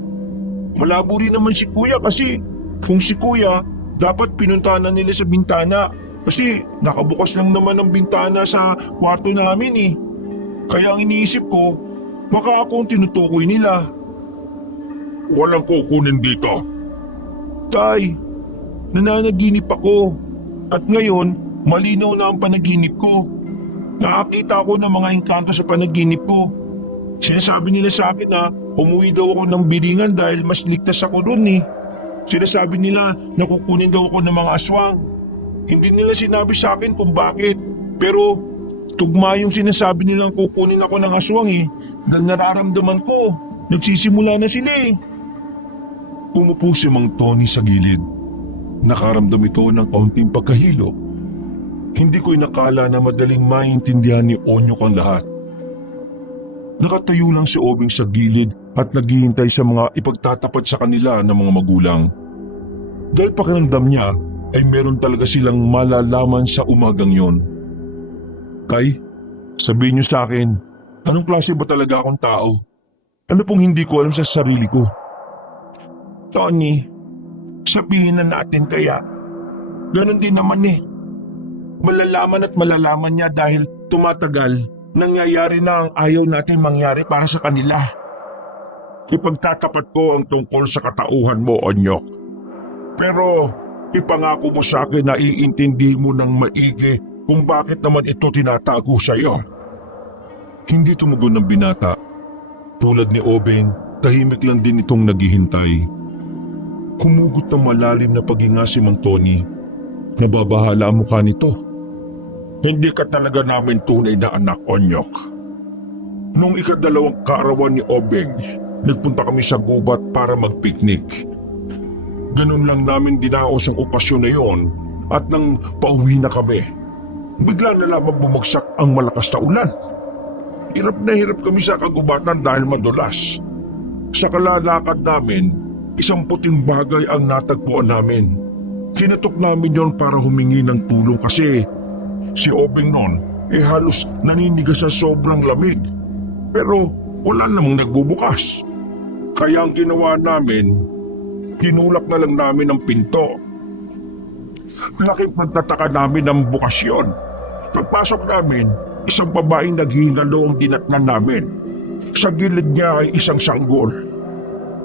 Malabo rin naman si Kuya kasi kung si Kuya, dapat pinuntahan na nila sa bintana. Kasi nakabukas lang naman ang bintana sa kwarto namin eh. Kaya ang iniisip ko, baka ako ang tinutukoy nila. Walang kukunin dito. Tay, nananaginip ako. At ngayon, malinaw na ang panaginip ko. Nakakita ako ng mga engkanto sa panaginip ko. Sinasabi nila sa akin na umuwi daw ako ng biringan dahil mas ligtas ako doon eh. Sinasabi nila na kukunin daw ako ng mga aswang. Hindi nila sinabi sa akin kung bakit. Pero tugma yung sinasabi nilang kukunin ako ng aswang eh. Dahil nararamdaman ko, nagsisimula na sila eh. Umupo si Mang Tony sa gilid. Nakaramdam ito ng kaunting pagkahilo. Hindi ko inakala na madaling maintindihan ni Onyok ang lahat. Nakatayo lang si Obeng sa gilid at naghihintay sa mga ipagtatapat sa kanila ng mga magulang. Dahil pakiramdam niya ay meron talaga silang malalaman sa umagang yon. Kay, sabihin niyo sa akin, anong klase ba talaga akong tao? Ano pong hindi ko alam sa sarili ko? Tony, sabihin na natin kaya. Ganon din naman eh. Malalaman at malalaman niya dahil tumatagal, nangyayari na ang ayaw natin mangyari para sa kanila. Ipagtatapat ko ang tungkol sa katauhan mo, Onyok. Pero ipangako mo sa akin na iintindi mo ng maigi kung bakit naman ito tinatago sa iyo. Hindi tumugon ng binata. Tulad ni Obeng, tahimik lang din itong naghihintay. Humugot ng malalim na paghinga si Mang Tony. Nababahala ang mukha nito. Hindi ka talaga namin tunay na anak, Onyok. Nung 2 kaarawan ni Obeng, nagpunta kami sa gubat para mag-picnic. Ganun lang namin dinaos ang okasyon na yon at nang pauwi na kami, bigla na lamang bumagsak ang malakas na ulan. Hirap na hirap kami sa kagubatan dahil madulas. Sa kalalakad namin, isang puting bagay ang natagpuan namin. Kinatok namin yon para humingi ng tulong kasi si Obeng noon halos naninigas sa sobrang lamig. Pero wala namang nagbubukas. Kaya ang ginawa namin, tinulak na lang namin ang pinto. Laking pagtataka namin ang bukasyon. Pagpasok namin, isang babaeng naghihinalo ang dinatnan namin. Sa gilid niya ay isang sanggol.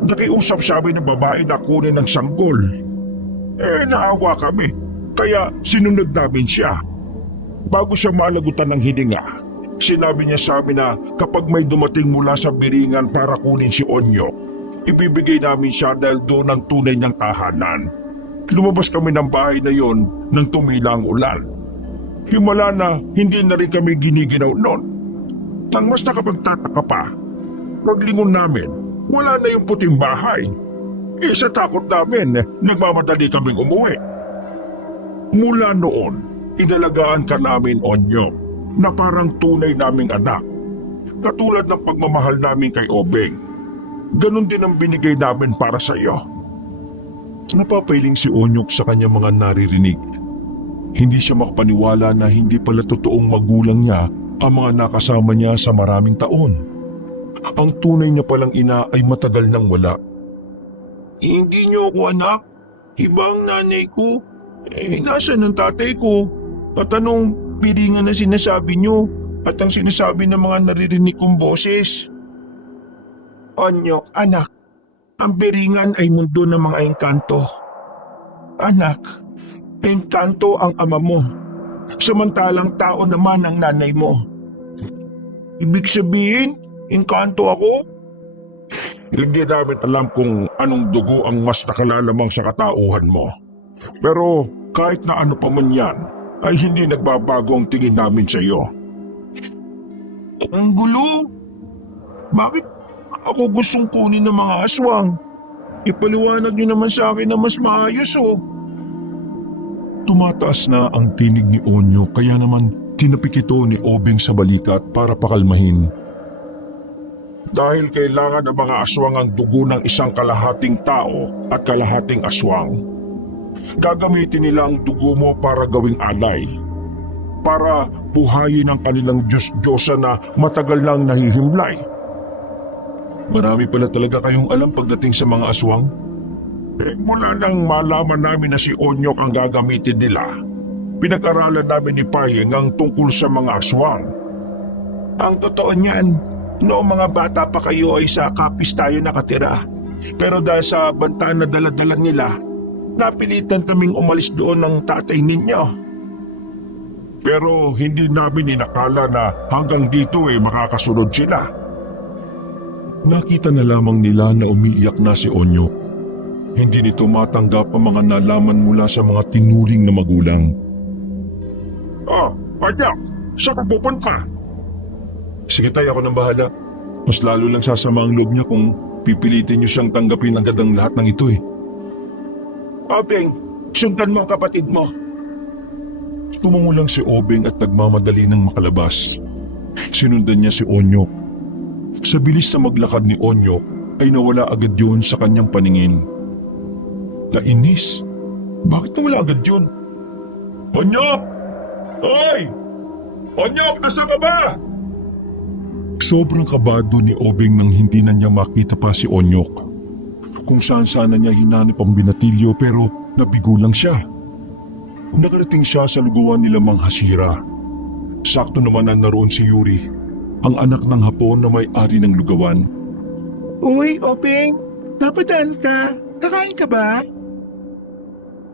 Nakiusap sa amin ng babae na kunin ang sanggol. Naawa kami, kaya sinunod namin siya. Bago siya malagutan ng hininga, sinabi niya sa amin na kapag may dumating mula sa biringan para kunin si Onyok, ibibigay namin siya dahil doon ang tunay niyang tahanan. Lumabas kami ng bahay na yon nang tumila ang ulan. Himala na hindi na rin kami giniginaw noon. Nang mas nakapagtataka pa, paglingon namin, wala na yung puting bahay. Sa takot namin, nagmamadali kaming umuwi. Mula noon, inalagaan ka namin, Onyok, na parang tunay naming anak. Katulad ng pagmamahal namin kay Obeng. Ganon din ang binigay namin para sa iyo. Napapailing si Onyok sa kanyang mga naririnig. Hindi siya makapaniwala na hindi pala totoong magulang niya ang mga nakasama niya sa maraming taon. Ang tunay niya palang ina ay matagal nang wala. Hindi niyo ako anak. Iba ang nanay ko. Nasaan ang tatay ko? At anong piringan na sinasabi niyo? At ang sinasabi ng mga naririnig kong boses? Onyok, anak. Ang biringan ay mundo ng mga engkanto. Anak, engkanto ang ama mo. Samantalang tao naman ang nanay mo. Ibig sabihin, engkanto ako? Hindi namin alam kung anong dugo ang mas nakalalamang sa katauhan mo. Pero kahit na ano pa man yan, ay hindi nagbabago ang tingin namin sa iyo. Ang gulo! Bakit ako gustong kunin ng mga aswang? Ipaliwanag niyo naman sa akin na mas maayos oh. Tumataas na ang tinig ni Onyo kaya naman tinapik ito ni Obeng sa balikat para pakalmahin. Dahil kailangan ng mga aswang ang dugo ng isang kalahating tao at kalahating aswang. Gagamitin nila ang dugo mo para gawing alay. Para buhayin ang kanilang Diyos-Diyosa na matagal nang nahihimlay. Marami pala talaga kayong alam pagdating sa mga aswang? Mula nang malaman namin na si Onyok ang gagamitin nila, pinag-aralan namin ni Payeng ang tungkol sa mga aswang. Ang totoo niyan, noong mga bata pa kayo ay sa kapis tayo nakatira. Pero dahil sa banta na dala-dala nila, napilitan kaming umalis doon ng tatay ninyo. Pero hindi namin inakala na hanggang dito makakasunod sila. Nakita na lamang nila na umiiyak na si Onyok. Hindi nito matanggap ang mga nalaman mula sa mga tinuring na magulang. Onyok, saan ka pupunta? Sige tayo, ako nang bahala. Mas lalo lang sasama ang loob niya kung pipilitin niyo siyang tanggapin agad ang lahat ng ito Obeng, sundan mo ang kapatid mo. Tumungo lang si Obeng at nagmamadali ng makalabas. Sinundan niya si Onyok. Sa bilis na maglakad ni Onyok ay nawala agad yun sa kanyang paningin. Nainis. Bakit nawala agad yun? Onyok! Hoy! Onyok, nasa ka ba? Sobrang kabado ni Obeng nang hindi na niya makita pa si Onyok. Kung saan sana niya hinanap ang binatilyo pero nabigo lang siya. Nakarating siya sa lugawan nila Mang Hasira. Sakto naman na naroon si Yuri, ang anak ng Hapon na may-ari ng lugawan. Uy, Obeng, napadaan ka. Kakain ka ba?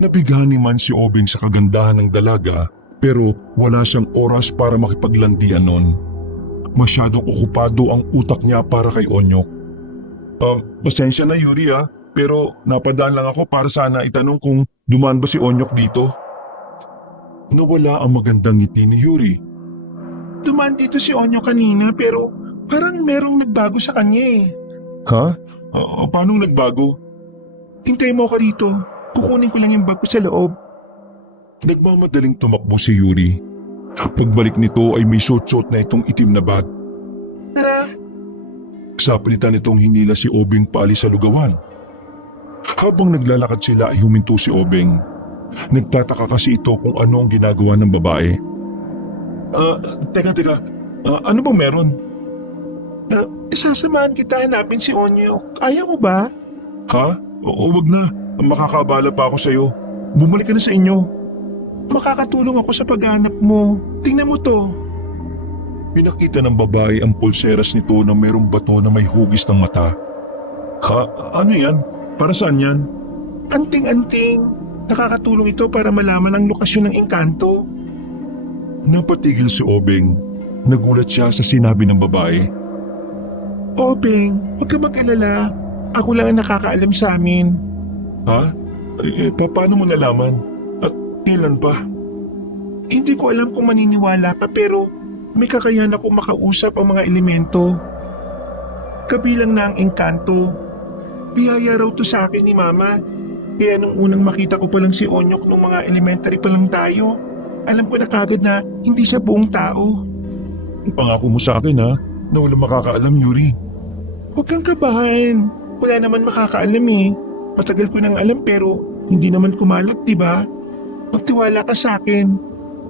Nabigani man si Obeng sa kagandahan ng dalaga pero wala siyang oras para makipaglandian nun. Masyadong okupado ang utak niya para kay Onyok. Pasensya na Yuri pero napadaan lang ako para sana itanong kung dumaan ba si Onyok dito. Nawala ang magandang ngiti ni Yuri. Dumaan dito si Onyok kanina pero parang merong nagbago sa kanya Ha? Paano nagbago? Hintay mo ka rito. Kukunin ko lang yung bag ko sa loob. Nagmamadaling tumakbo si Yuri. Pagbalik nito ay may suot-suot na itong itim na bag. Tara. Sa palitan nitong hinila si Obeng paalis sa lugawan. Habang naglalakad sila ay huminto si Obeng. Nagtataka kasi ito kung ano ang ginagawa ng babae. Teka. Ano bang meron? Sasamahan kita hanapin si Onyok. Ayaw mo ba? Ha? Oo, wag na. Makakabala pa ako sa'yo. Bumalik ka na sa inyo. Makakatulong ako sa paghanap mo. Tingnan mo to. Pinakita ng babae ang pulseras nito na mayroong bato na may hugis ng mata. Ha? Ano yan? Para saan yan? Anting-anting. Nakakatulong ito para malaman ang lokasyon ng engkanto. Napatigil si Obeng. Nagulat siya sa sinabi ng babae. Obeng, huwag ka mag-alala. Ako lang ang nakakaalam sa amin. Ha? Paano mo nalaman? At kailan pa? Hindi ko alam kung maniniwala ka pero may kakayahan ako makausap ang mga elemento. Kabilang na ang engkanto. Biyaya raw to sa akin ni Mama. Kaya nung unang makita ko pa lang si Onyok nung mga elementary pa lang tayo, alam ko na kagad na hindi siya buong tao. Pangako mo sa akin ha, na walang makakaalam, Yuri. Huwag kang kabahan. Wala naman makakaalam eh. Matagal ko nang alam pero hindi naman kumalot, diba? Magtiwala ka sa akin.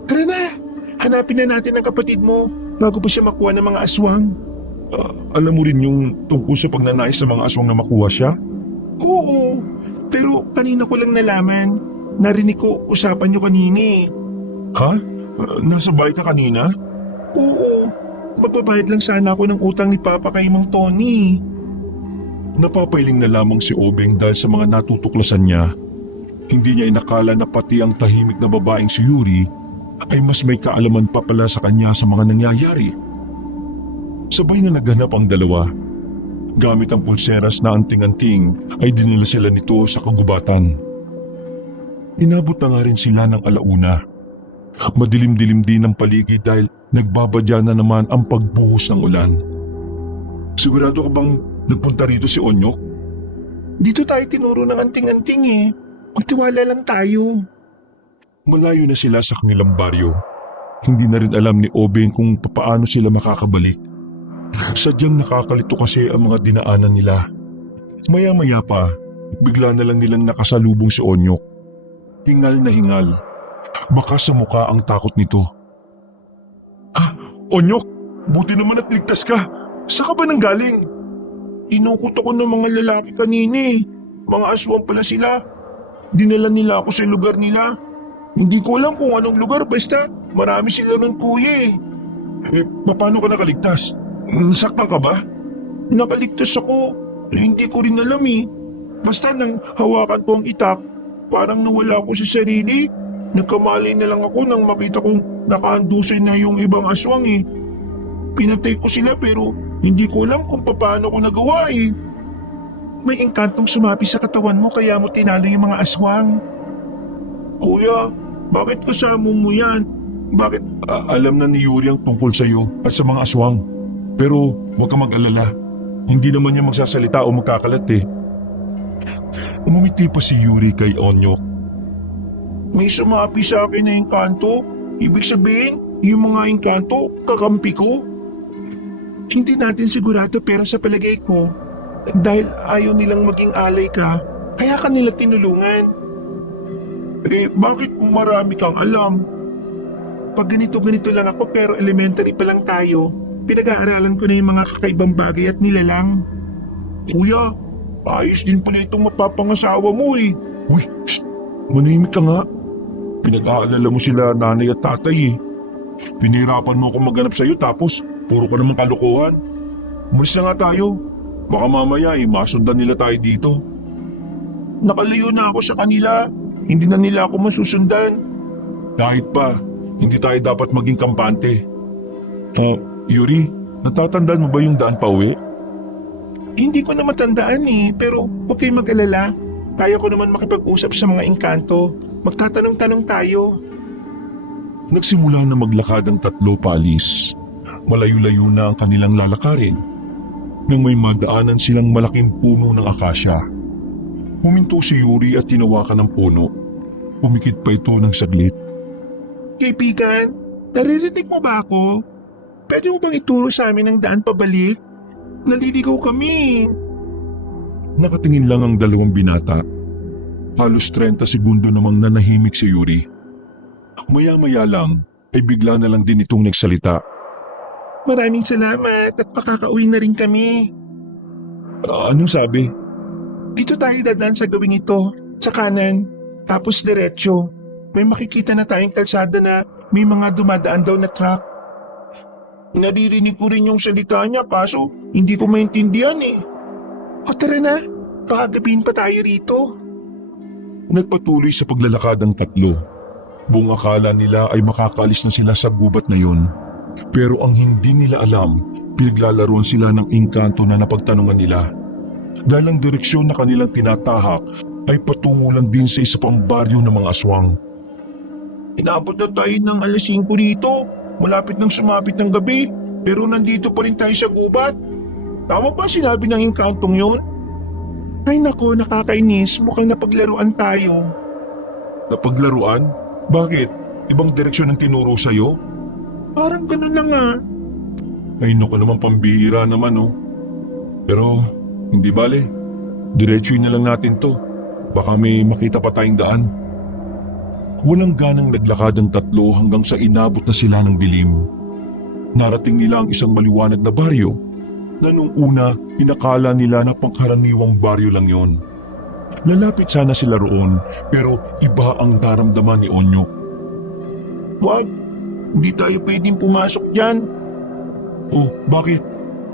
Tara na, hanapin na natin ang kapatid mo bago pa siya makuha ng mga aswang. Alam mo rin yung tungkol sa pagnanais sa mga aswang na makuha siya? Oo, pero kanina ko lang nalaman. Narinig ko usapan niyo kanina eh. Ha? Nasa bahay ka kanina? Oo, magbabayad lang sana ako ng utang ni Papa kay Mang Tony. Napapailing na lamang si Obeng dahil sa mga natutuklasan niya. Hindi niya inakala na pati ang tahimik na babaeng si Yuri ay mas may kaalaman pa pala sa kanya sa mga nangyayari. Sabay na naghanap ang dalawa. Gamit ang pulseras na anting-anting ay dinala sila nito sa kagubatan. Inabot na nga rin sila ng alauna. Madilim-dilim din ang paligid dahil nagbabadya na naman ang pagbuhos ng ulan. Sigurado ka bang nagpunta rito si Onyok? Dito tayo tinuro ng anting-anting eh. Magtiwala lang tayo. Malayo na sila sa kanilang baryo. Hindi na rin alam ni Obeng kung paano sila makakabalik. Sadyang nakakalito kasi ang mga dinaanan nila. Maya-maya pa, bigla na lang nilang nakasalubong si Onyok. Hingal na hingal. Baka sa mukha ang takot nito. Onyok, buti naman at ligtas ka. Saan ka ba nanggaling? Inukot ako ng mga lalaki kanina eh. Mga aswang pala sila. Dinala nila ako sa lugar nila. Hindi ko alam kung anong lugar basta marami sila nun kuya eh. Paano ka nakaligtas? Nasaktan ka ba? Nakaligtas ako. Hindi ko rin alam eh. Basta nang hawakan ko ang itak, parang nawala ako sa sarili. Nagkamali na lang ako nang makita kong nakahandusay na yung ibang aswang eh. Pinatay ko sila pero hindi ko alam kung paano ko nagawa eh. May engkantong sumapi sa katawan mo kaya mo tinalo yung mga aswang. Kuya, bakit kasama mo yan? Bakit? Alam na ni Yuri ang tungkol sa iyo at sa mga aswang. Pero huwag kang mag-alala. Hindi naman niya magsasalita o magkakalat eh. Umumiti pa si Yuri kay Onyok. May sumapi sa akin na engkanto. Ibig sabihin, yung mga engkanto, kakampi ko. Hindi natin sigurado pero sa palagay ko, dahil ayaw nilang maging alay ka, kaya kanila tinulungan. Bakit marami kang alam? Pag ganito-ganito lang ako pero elementary pa lang tayo, pinag-aaralan ko na yung mga kakaibang bagay at nilalang. Kuya, ayos din pala itong mapapangasawa mo eh. Uy, manahimik ka nga. Pinag-aalala mo sila nanay at tatay eh. Pinirapan mo akong maghanap sa'yo tapos puro ka naman kalokohan. Umalis na nga tayo. Baka mamaya masundan nila tayo dito. Nakalayo na ako sa kanila. Hindi na nila ako masusundan. Kahit pa, hindi tayo dapat maging kampante. Yuri, natatandaan mo ba yung daan pa uwi? Hindi ko na matandaan eh, pero huwag kayong mag-alala. Kaya ko naman makipag-usap sa mga engkanto. Magtatanong-tanong tayo. Nagsimula na maglakad ang tatlo paalis. Malayo-layo na ang kanilang lalakarin. Nang may madaanan silang malaking puno ng akasya. Huminto si Yuri at tinawakan ng puno. Pumikit pa ito ng saglit. Kaibigan, naririnig mo ba ako? Pwede mo bang ituro sa amin ang daan pabalik? Naliligaw kami. Nakatingin lang ang dalawang binata. Halos 30 segundo namang nanahimik si Yuri. Maya-maya lang ay bigla na lang din itong nagsalita. Maraming salamat at makakauwi na rin kami. Anong sabi? Dito tayo dadaan sa gawing ito, sa kanan, tapos diretso. May makikita na tayong kalsada na may mga dumadaan daw na truck. Naririnig ko rin yung salita niya kaso hindi ko maintindihan eh. O tara na, baka gabihin pa tayo rito. Nagpatuloy sa paglalakad ang tatlo. Buong akala nila ay makakalis na sila sa gubat na yon. Pero ang hindi nila alam, pinaglalaroan sila ng engkanto na napagtanungan nila. Dahil ang direksyon na kanilang tinatahak ay patungo lang din sa isa pang baryo ng mga aswang. Inabot na tayo ng alas 5 rito. Malapit nang sumapit ng gabi, pero nandito pa rin tayo sa gubat. Tama ba sinabi ng engkantong yon? Ay nako, nakakainis. Mukhang napaglaruan tayo. Napaglaruan? Bakit? Ibang direksyon ang tinuro sa'yo? Parang ganun na nga. Ay naku naman, pambihira naman oh. Pero hindi bale. Diretsuin na lang natin to. Baka may makita pa tayong daan. Walang ganang naglakad ang tatlo hanggang sa inabot na sila ng dilim. Narating nila ang isang maliwanag na baryo na nung una inakala nila na pangkaraniwang baryo lang yon. Lalapit sana sila roon pero iba ang naramdaman ni Onyok. Wag, hindi tayo pwedeng pumasok dyan. Oh, bakit?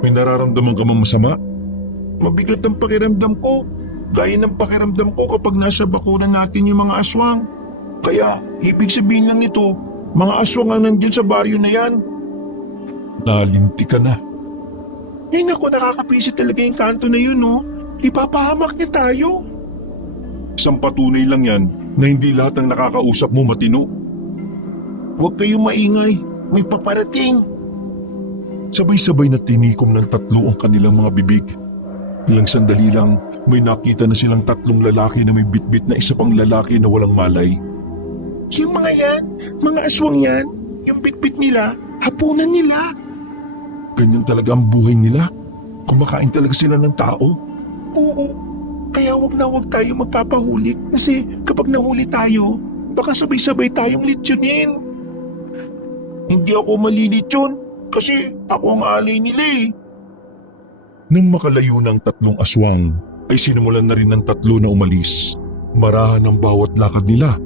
May nararamdaman ka mang masama? Mabigat ang pakiramdam ko. Gaya ng pakiramdam ko kapag nasa bakuran natin yung mga aswang. Kaya, ibig sabihin lang nito, mga aswang ang nandyan sa baryo na yan. Nalinti ka na. Ay naku, nakakapisi talaga yung kanto na yun, no? Ipapahamak niya tayo. Isang patunay lang yan na hindi lahat ng nakakausap mo matino. Huwag kayong maingay, may paparating. Sabay-sabay na tinikom ng tatlo ang kanilang mga bibig. Ilang sandali lang, may nakita na silang tatlong lalaki na may bitbit na isa pang lalaki na walang malay. Yung mga yan, mga aswang yan, yung bitbit nila, hapunan nila. Ganyan talaga ang buhay nila. Kumakain talaga sila ng tao. Oo, kaya wag na wag tayo magpapahuli kasi kapag nahuli tayo, baka sabay-sabay tayong litsunin. Hindi ako malilitsyon kasi ako ang alay nila eh. Nang makalayo ng tatlong aswang, ay sinimulan na rin ng tatlo na umalis. Marahan ang bawat lakad nila.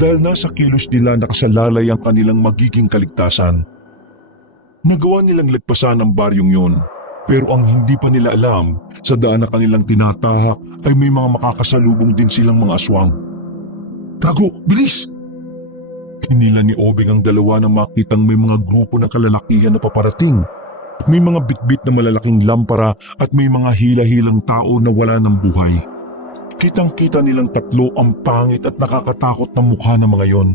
Dahil nasa kilos nila nakasalalay ang kanilang magiging kaligtasan. Nagawa nilang lagpasan ang baryong yon. Pero ang hindi pa nila alam, sa daan na kanilang tinatahak ay may mga makakasalubong din silang mga aswang. Tago, bilis! Hinila ni Obeng ang dalawa na makitang may mga grupo ng kalalakihan na paparating. May mga bitbit na malalaking lampara at may mga hila-hilang tao na wala ng buhay. Kitang-kita nilang tatlo ang pangit at nakakatakot na mukha ng mga yon.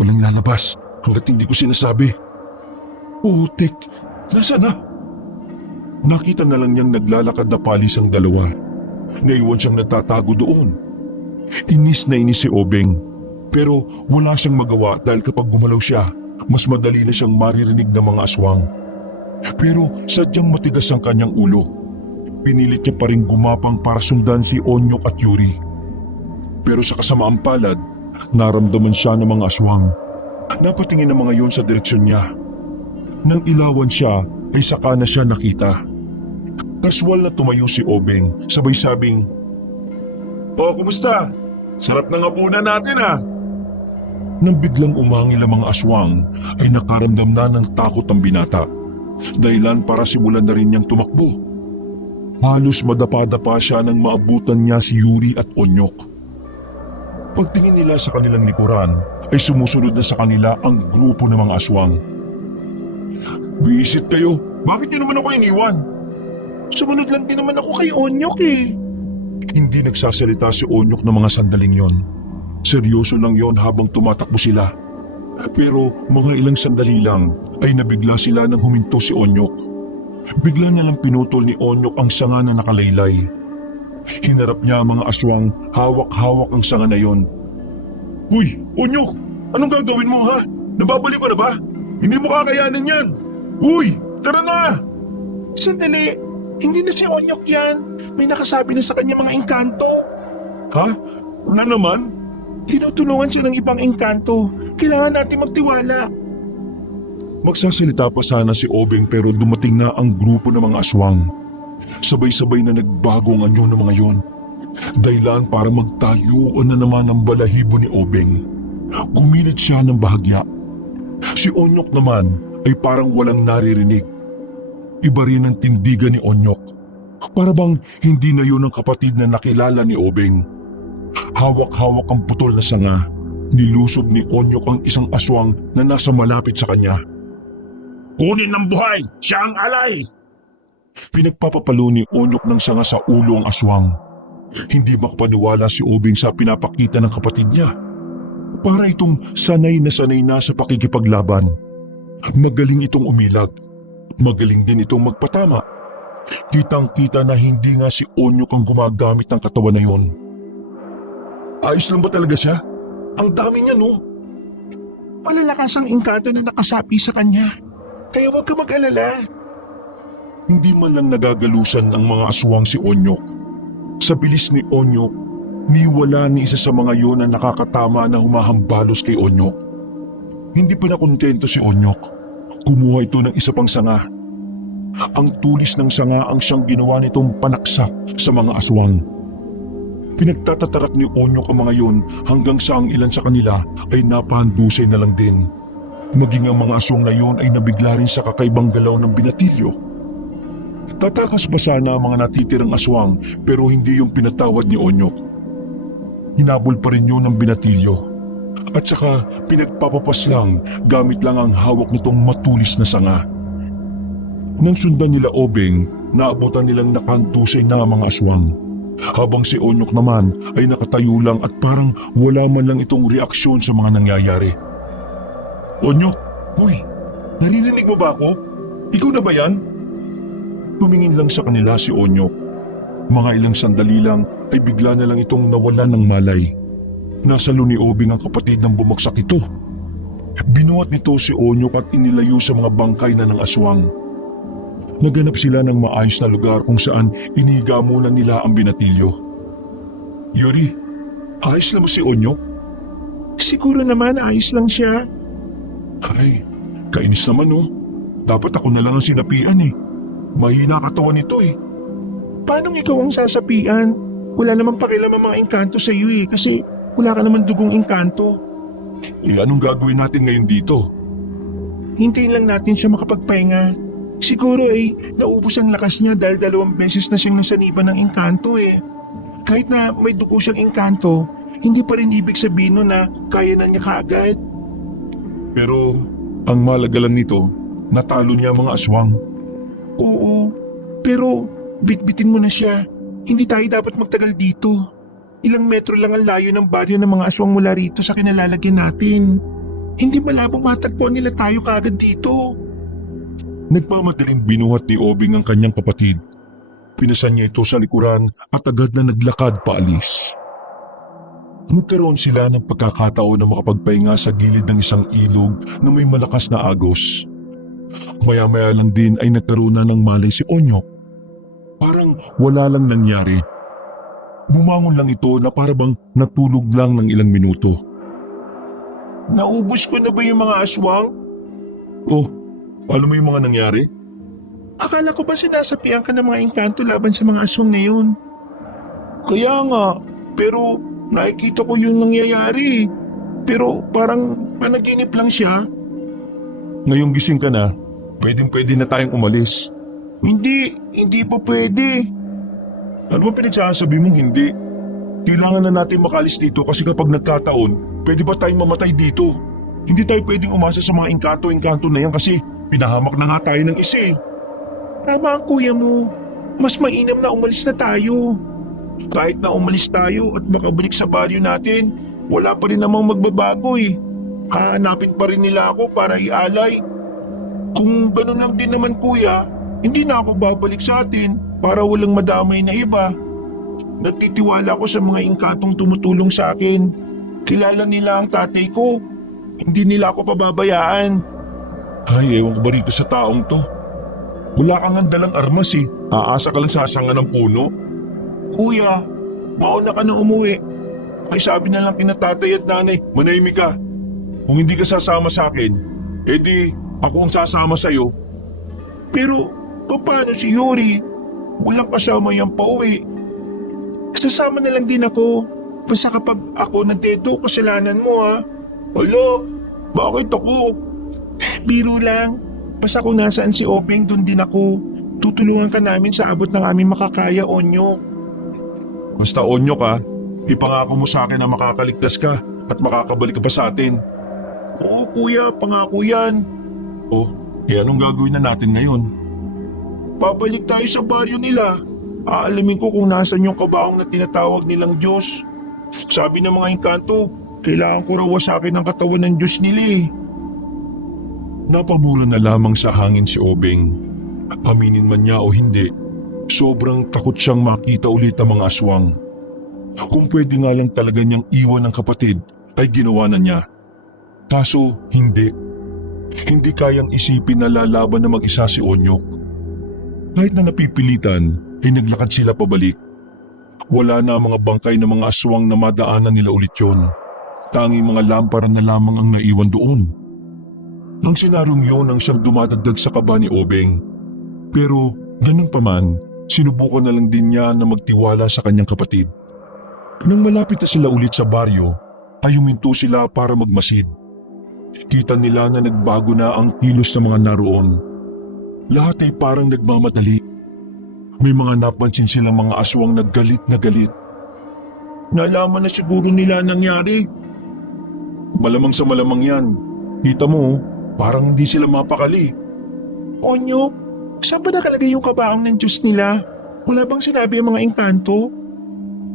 Walang lalabas hanggat hindi ko sinasabi. Putik, nasa na? Nakita na lang niyang naglalakad na palis ang dalawa. Naiwan siyang nagtatago doon. Inis na inis si Obeng. Pero wala siyang magawa dahil kapag gumalaw siya, mas madali na siyang maririnig ng mga aswang. Pero sadyang matigas ang kanyang ulo. Pinilit niya pa rin gumapang para sundan si Onyok at Yuri. Pero sa kasamaang palad, naramdaman siya ng mga aswang. Napatingin ang mga yon sa direksyon niya. Nang ilawan siya, ay saka na siya nakita. Kaswal na tumayo si Obeng, sabay sabing, O, kumusta? Sarap ng hapunan natin ah. Nang biglang umangil ang mga aswang, ay nakaramdam na ng takot ang binata. Dahilan para simulan na rin niyang tumakbo. Halos madapa-dapa siya nang maabutan niya si Yuri at Onyok. Pagtingin nila sa kanilang likuran, ay sumusunod na sa kanila ang grupo ng mga aswang. Bisit kayo, bakit niyo naman ako iniwan? Sumunod lang din naman ako kay Onyok eh. Hindi nagsasalita si Onyok ng mga sandaling yon. Seryoso lang yon habang tumatakbo sila. Pero mga ilang sandali lang ay nabigla sila nang huminto si Onyok. Bigla na lang pinutol ni Onyok ang sanga na nakalaylay. Hinarap niya ang mga aswang, hawak-hawak ang sanga na yon. Uy, Onyok, anong gagawin mo ha? Nababalik ko na ba? Hindi mo kakayanin yan. Uy, tara na! Sandali, hindi na si Onyok yan. May nakasabi na sa kanya mga engkanto. Ha? Na naman? Tinutulungan siya ng ibang engkanto. Kailangan natin magtiwala. Magsasalita pa sana si Obeng pero dumating na ang grupo ng mga aswang. Sabay-sabay na nagbago ang anyo ng mga yon. Dahilan para magtayuan na naman ang balahibo ni Obeng. Kumilit siya ng bahagya. Si Onyok naman ay parang walang naririnig. Iba rin ang tindigan ni Onyok. Para bang hindi na yun ang kapatid na nakilala ni Obeng. Hawak-hawak ang putol na sanga. Nilusob ni Onyok ang isang aswang na nasa malapit sa kanya. Kunin ng buhay! Siya ang alay! Pinagpapapalo ni Onyok ng sanga sa ulo ang aswang. Hindi makapaniwala si Obeng sa pinapakita ng kapatid niya. Para itong sanay na sa pakikipaglaban. Magaling itong umilag. Magaling din itong magpatama. Kitang-kita na hindi nga si Onyok ang gumagamit ng katawan na yon. Ayos lang ba talaga siya? Ang dami niya, no? Malalakas ang engkanto na nakasapi sa kanya. Kaya huwag ka mag-alala. Hindi man lang nagagalusan ang mga aswang si Onyok. Sa bilis ni Onyok, niwala ni isa sa mga yon na nakakatama na humahambalos kay Onyok. Hindi pa nakontento si Onyok. Kumuha ito ng isa pang sanga. Ang tulis ng sanga ang siyang ginawa nitong panaksak sa mga aswang. Pinagtatatarak ni Onyok ang mga yon hanggang sa ang ilan sa kanila ay napahandusay na lang din. Maging ang mga aswang na yon ay nabigla rin sa kakaibang galaw ng binatilyo. Tatakas pa sana ang mga natitirang aswang pero hindi yung pinatawad ni Onyok. Hinabol pa rin yun ng binatilyo. At saka pinagpapapas lang gamit lang ang hawak nitong matulis na sanga. Nang sundan nila Obeng, naabutan nilang nakahandusay na ang mga aswang. Habang si Onyok naman ay nakatayo lang at parang wala man lang itong reaksyon sa mga nangyayari. Onyok, huy, naririnig mo ba ako? Ikaw na ba yan? Tumingin lang sa kanila si Onyok. Mga ilang sandali lang ay bigla na lang itong nawalan ng malay. Nasa ni Obeng ang kapatid ng bumagsak ito. Binuhat nito si Onyok at inilayo sa mga bangkay na ng aswang. Naganap sila ng maayos na lugar kung saan iniga muna nila ang binatilyo. Yuri, ayos lang mo si Onyok? Siguro naman ayos lang siya. Ay, kainis naman oh. Dapat ako na lang ang sinapian eh. Mahina katawan nito eh. Paano ikaw ang sasapian? Wala namang pakialam ang mga engkanto sa iyo eh kasi wala ka naman dugong engkanto. Eh anong gagawin natin ngayon dito? Hintayin lang natin siya makapagpahinga. Siguro ay naubos ang lakas niya dahil 2 beses na siyang nasaniban ng engkanto eh. Kahit na may dugo siyang engkanto, hindi pa rin ibig sabihin nun na kaya na niya kaagad. Pero ang malaga lang nito, natalo niya ang mga aswang. Oo, pero bitbitin mo na siya. Hindi tayo dapat magtagal dito. Ilang metro lang ang layo ng baryo ng mga aswang mula rito sa kinalalagyan natin. Hindi malabong matagpuan nila tayo kaagad dito. Nagmamadaling binuhat ni Obeng ang kanyang kapatid. Pinasan niya ito sa likuran at agad na naglakad paalis. Nagkaroon sila ng pagkakataon na makapagpahinga sa gilid ng isang ilog na may malakas na agos. Maya-maya lang din ay nagkaroon na ng malay si Onyok. Parang wala lang nangyari. Bumangon lang ito na parabang natulog lang ng ilang minuto. Naubos ko na ba yung mga aswang? Oh, alam mo yung mga nangyari? Akala ko ba sinasapian ka ng mga engkanto laban sa mga aswang na yun? Kaya nga, pero nakikita ko yung nangyayari. Pero parang panaginip lang siya. Ngayong gising ka na, pwedeng-pwede na tayong umalis. Hindi pa pwede. Ano ba pinagsasabi mong hindi? Kailangan na natin makalis dito kasi kapag nagkataon, pwede ba tayong mamatay dito? Hindi tayo pwedeng umasa sa mga engkanto na yan kasi pinahamak na nga tayo ng isa eh. Tama ang kuya mo. Mas mainam na umalis na tayo. Kahit na umalis tayo at makabalik sa baryo natin, wala pa rin namang magbabago eh. Hahanapin pa rin nila ako para ialay. Kung gano'n lang din naman kuya, hindi na ako babalik sa atin para walang madamay na iba. Nagtitiwala ako sa mga engkantong tumutulong sa akin. Kilala nila ang tatay ko. Hindi nila ako pababayaan. Ay, ewan ko ba rito sa taong to? Wala kang handalang armas eh. Aasa ka lang sa sanga ng puno. Kuya, mauna ka na umuwi. Ay sabi na lang kina tatay at nanay, Manahimik ka. Kung hindi ka sasama sa akin, edi ako ang sasama sa'yo. pero paano si Yuri? Walang kasama yan pa uwi. Sasama na lang din ako. Basta kapag ako nagdedo, kasalanan mo ha. Hala, bakit ako? Biro lang. Basta kung nasaan si Obeng, doon din ako. Tutulungan ka namin sa abot ng aming makakaya, Onyo. Basta onyo ka, ipangako mo sa akin na makakaligtas ka at makakabalik ka pa sa atin. Oo kuya, pangako yan. O, anong gagawin na natin ngayon? Babalik tayo sa baryo nila. Aalamin ko kung nasan yung kabaong na tinatawag nilang Diyos. Sabi ng mga engkanto, kailangan ko raw wasakin ang katawan ng Diyos nila eh. Napamura na lamang sa hangin si Obeng. Aminin man niya o hindi, sobrang takot siyang makita ulit ang mga aswang. Kung pwede nga lang talaga niyang iwan ang kapatid, ay ginawa na niya. Kaso hindi. Hindi kayang isipin na lalaban na mag-isa si Onyok. Kahit na napipilitan, ay naglakad sila pabalik. Wala na mga bangkay ng mga aswang na madaanan nila ulit yon. Tanging mga lampara na lamang ang naiwan doon. Nang senarong yun ang siyang dumadagdag sa kaba ni Obeng. Pero ganun pa man, sinubukan na lang din niya na magtiwala sa kanyang kapatid. Nang malapit na sila ulit sa baryo, ay huminto sila para magmasid. Kita nila na nagbago na ang kilos ng mga naroon. Lahat ay parang nagmamadali. May mga napansin silang mga aswang na galit na galit. Nalaman na siguro nila ang nangyari. Malamang sa malamang yan. Kita mo, parang hindi sila mapakali. Onyo, saan ba nakalagay yung kabaong ng Diyos nila? Wala bang sinabi ang mga engkanto?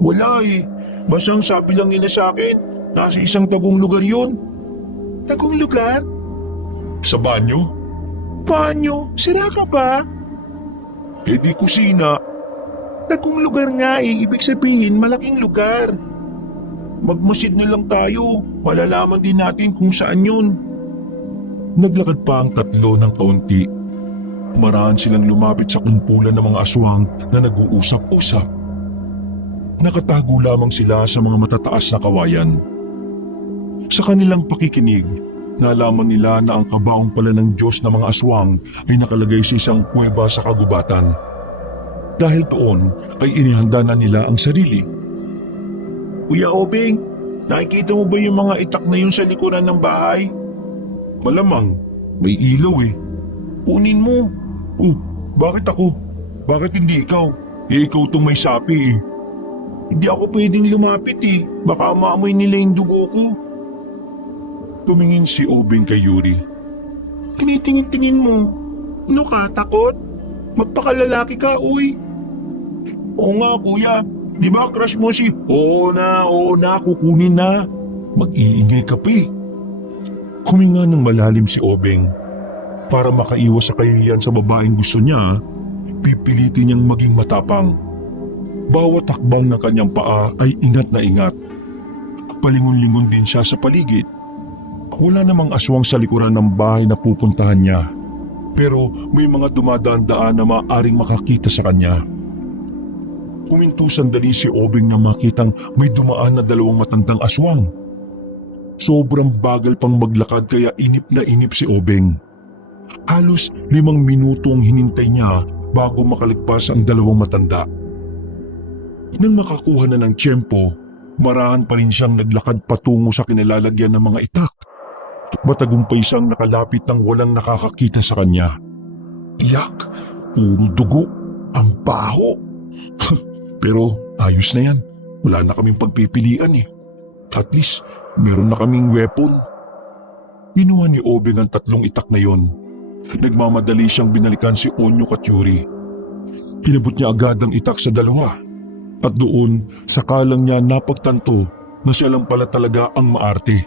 Wala eh. Basta ang sabi lang nila sa akin, nasa isang tagong lugar yun. Tagong lugar? Sa banyo? Banyo? Sira ka ba? Eh di kusina. Tagong lugar nga eh, ibig sabihin malaking lugar. Magmasid na lang tayo, malalaman din natin kung saan yun. Naglakad pa ang tatlo ng kaunti. Maraan silang lumapit sa kumpulan ng mga aswang na nag-uusap-usap. Nakatago lamang sila sa mga matataas na kawayan. Sa kanilang pakikinig, nalaman nila na ang kabaong pala ng Diyos ng mga aswang ay nakalagay sa isang kuweba sa kagubatan. Dahil doon ay inihanda na nila ang sarili. Kuya Obeng, nakikita mo ba yung mga itak na yun sa likuran ng bahay? Malamang, may ilaw eh. Kunin mo. Oh, bakit ako? Bakit hindi ikaw? Eh ikaw itong may sapi eh. Hindi ako pwedeng lumapit eh, baka maamoy nila yung dugo ko. Tumingin si Obeng kay Yuri. Tinitingin-tingin mo. Ano ka, takot? Magpakalalaki ka, uy. Oo nga, kuya. Di ba crush mo si... Oo na, kukunin na. Mag-iingay ka pa eh. Huminga ng malalim si Obeng. Para makaiwas sa kahihiyan sa babaeng gusto niya, pipilitin niyang maging matapang. Bawat takbang ng kanyang paa ay ingat na ingat. Palingon-lingon din siya sa paligid. Wala namang aswang sa likuran ng bahay na pupuntahan niya. Pero may mga dumadaan-daan na maaaring makakita sa kanya. Huminto sandali si Obeng na makitang may dumaan na dalawang matandang aswang. Sobrang bagal pang maglakad kaya inip na inip si Obeng. Halos 5 minuto ang hinintay niya bago makaligpas ang dalawang matanda. Nang makakuha na ng tiyempo, marahan pa rin siyang naglakad patungo sa kinilalagyan ng mga itak. Matagumpay siyang nakalapit nang walang nakakakita sa kanya. Iyak, puro dugo, ang baho. Pero ayos na yan, wala na kaming pagpipilian eh. At least, meron na kaming weapon. Inuha ni Obeng ang 3 itak na yon. Nagmamadali siyang binalikan si Onyok at Yuri. Inabot niya agad ang itak sa dalawa. At doon, sakalang niya napagtanto na siya lang pala talaga ang maarte.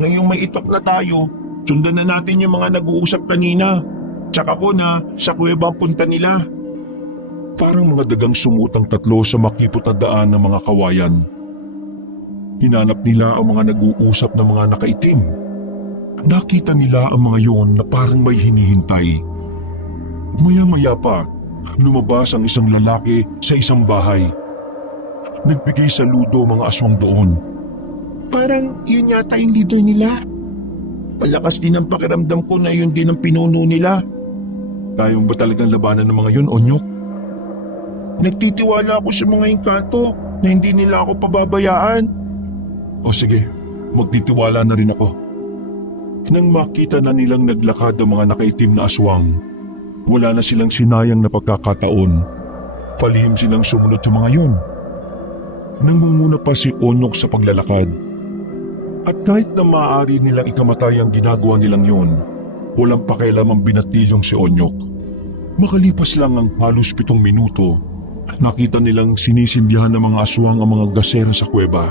Ngayong may itak na tayo, sundan na natin yung mga nag-uusap kanina. Tsaka ko na sa kuweba ang punta nila. Parang mga dagang sumutang 3 sa makipot na daan ng mga kawayan. Hinanap nila ang mga nag-uusap na mga nakaitim. Nakita nila ang mga yon na parang may hinihintay. Maya-maya pa, lumabas ang isang lalaki sa isang bahay. nagbigay saludo mga aswang doon. Parang yun yata yung leader nila. Malakas din ang pakiramdam ko na yun din ang pinuno nila. Kaya mo ba talagang labanan ng mga yun, Onyok? Nagtitiwala ako sa mga engkanto na hindi nila ako pababayaan. O sige, magtitiwala na rin ako. Nang makita na nilang naglakad ang mga nakaitim na aswang, wala na silang sinayang na pagkakataon. Palihim silang sumunod sa mga yun. Nangunguna pa si Onyok sa paglalakad. At kahit na maaari nilang ikamatay ang ginagawa nilang yun, walang pakialam ang binatilyong si Onyok. Makalipas lang ang halos 7 minuto, nakita nilang sinisimbihan ng mga aswang ang mga gasera sa kuweba.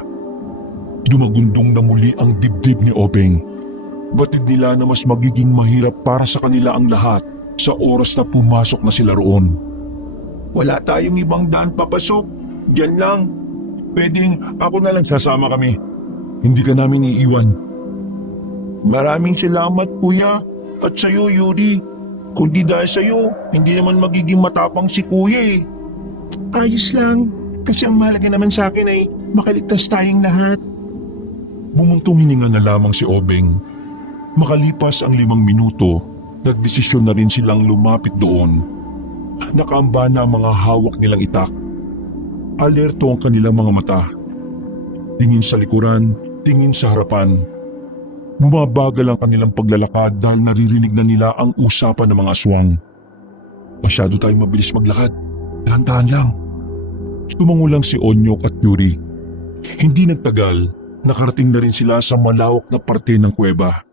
Dumagundong na muli ang dibdib ni Obeng. Batid nila na mas magiging mahirap para sa kanila ang lahat sa oras na pumasok na sila roon. Wala tayong ibang daan papasok. Diyan lang. Pwedeng ako na lang Sasama kami. Hindi ka namin iiwan. Maraming salamat, kuya. At sa'yo, Yuri. Kung di dahil sa'yo, hindi naman magiging matapang si kuya eh. Ayos lang. Kasi ang mahalaga naman sa akin ay makaligtas tayong lahat. Bumuntong hininga na lamang si Obeng. Makalipas ang 5 minuto, nagdesisyon na rin silang lumapit doon. Nakaamba na ang mga hawak nilang itak. Alerto ang kanilang mga mata. Tingin sa likuran, tingin sa harapan. Bumabagal ang kanilang paglalakad dahil naririnig na nila ang usapan ng mga aswang. Masyado tayong mabilis maglakad. Dahan-dahan lang. Tumango lang si Onyok at Yuri. Hindi nagtagal, nakarating na rin sila sa malawak na parte ng kuweba.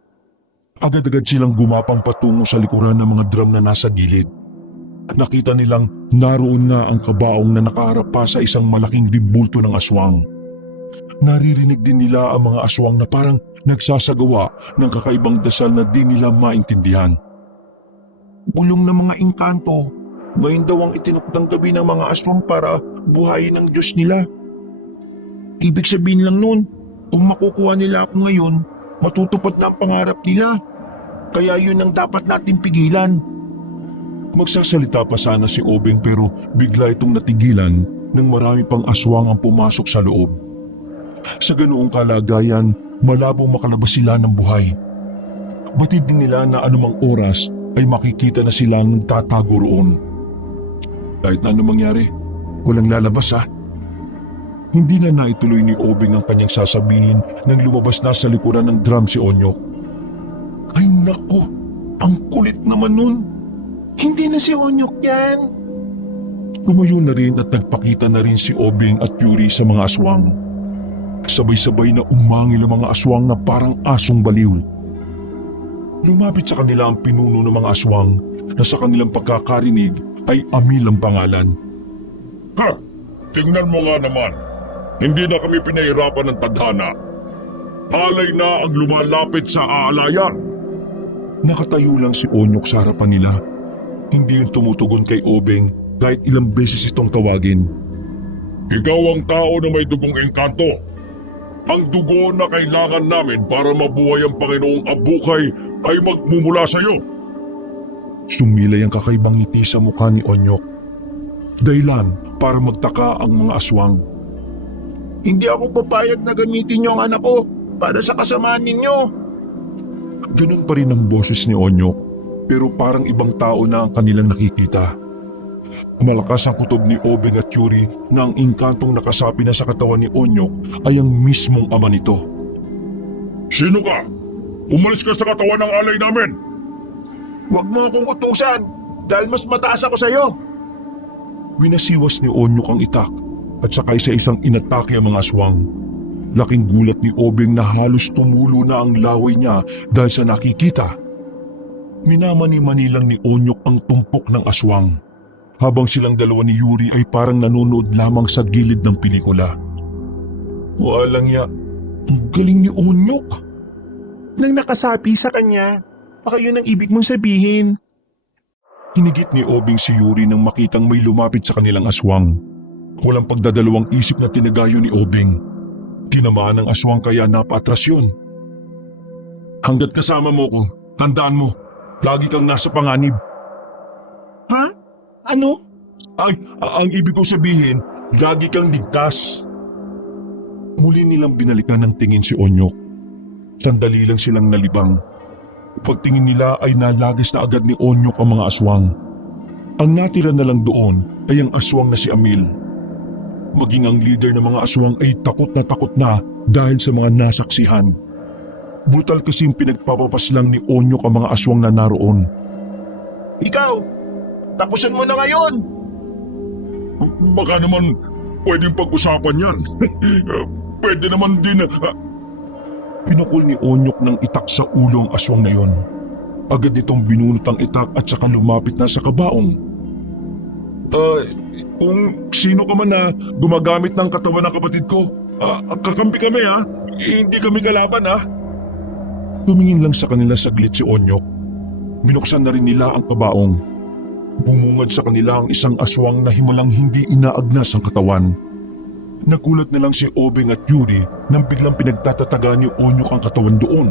Agad-agad silang gumapang patungo sa likuran ng mga drum na nasa gilid. Nakita nilang naroon nga ang kabaong na nakaharap pa sa isang malaking dibulto ng aswang. Naririnig din nila ang mga aswang na parang nagsasagawa ng kakaibang dasal na di nila maintindihan. Bulong ng mga engkanto. Ngayon daw ang itinukdang gabi ng mga aswang para buhayin ang Diyos nila. Ibig sabihin lang nun, kung makukuha nila ako ngayon, matutupad na ang pangarap nila. Kaya yun ang dapat natin pigilan. Magsasalita pa sana si Obeng pero bigla itong natigilan nang marami pang aswang ang pumasok sa loob. Sa ganoong kalagayan, malabong makalabas sila ng buhay. Batid din nila na anumang oras ay makikita na silang tatago roon. Kahit na anong mangyari, walang lalabas ha. Hindi na naituloy ni Obeng ang kanyang sasabihin nang lumabas na sa likuran ng drum si Onyok. Ay naku, ang kulit naman nun. Hindi na si Onyok yan. Lumayo na rin at nagpakita na rin si Obeng at Yuri sa mga aswang. Sabay-sabay na umangil ang mga aswang na parang asong baliw. Lumapit sa kanila ang pinuno ng mga aswang na sa kanilang pagkakarinig ay Amil ang pangalan. Ha! Tingnan mo nga naman. Hindi na kami pinahirapan ng tadhana. Halay na ang lumalapit sa aalayan. Nakatayo lang si Onyok sa harapan nila. Hindi yung tumutugon kay Obeng kahit ilang beses itong tawagin. Ikaw ang tao na may dugong engkanto. Ang dugo na kailangan namin para mabuhay ang Panginoong Abukay ay magmumula sa iyo. Sumilay ang kakaibang ngiti sa mukha ni Onyok. Dahilan para magtaka ang mga aswang. Hindi ako papayag na gamitin niyo ang anak ko para sa kasamaan ninyo. Ganun pa rin ang boses ni Onyok pero parang ibang tao na ang kanilang nakikita. Malakas ang kutob ni Obeng at Yuri na ang engkantong nakasapi na sa katawan ni Onyok ay ang mismong ama nito. Sino ka? Umalis ka sa katawan ng alay namin. Huwag mo akong utusan dahil mas mataas ako sa iyo. Winasiwas ni Onyok ang itak at sakay sa isang inatake ang mga aswang. Laking gulat ni Obeng na halos tumulo na ang laway niya dahil sa nakikita. Minamani-mani lang ni Onyok ang tumpok ng aswang. Habang silang dalawa ni Yuri ay parang nanonood lamang sa gilid ng pelikula. Walang ya, ang galing ni Onyok. Nang nakasapi sa kanya, baka yun ang ibig mong sabihin. Hinigit ni Obeng si Yuri nang makitang may lumapit sa kanilang aswang. Walang pagdadalawang isip na tinagayo ni Obeng. Tinamaan ng aswang kaya napaatras yun. Hanggat kasama mo ko, tandaan mo, lagi kang nasa panganib. Ha? Ano? Ang ibig kong sabihin, lagi kang ligtas. Muli nilang binalikan ng tingin si Onyok. Sandali lang silang nalibang. Pagtingin nila ay nalagis na agad ni Onyok ang mga aswang. Ang natira na lang doon ay ang aswang na si Amil. Maging ang leader ng mga aswang ay takot na dahil sa mga nasaksihan. Brutal kasing pinagpapapas lang ni Onyok ang mga aswang na naroon. Ikaw, tapusin mo na ngayon! Baka naman pwedeng pag-usapan yan. Pwede naman din. Pinukul ni Onyok ng itak sa ulo ang aswang na yon. Agad nitong binunot ang itak at saka lumapit na sa kabaong. Kung sino ka man na gumagamit ng katawan ng kapatid ko, kakampi kami ha. Hindi kami kalaban ha. Tumingin lang sa kanila saglit si Onyok. Binuksan na rin nila ang kabaong. Bumungad sa kanila ang isang aswang na himalang hindi inaagnas ang katawan. Nagulat na lang si Obeng at Yuri nang biglang pinagtatataga ni Onyok ang katawan doon.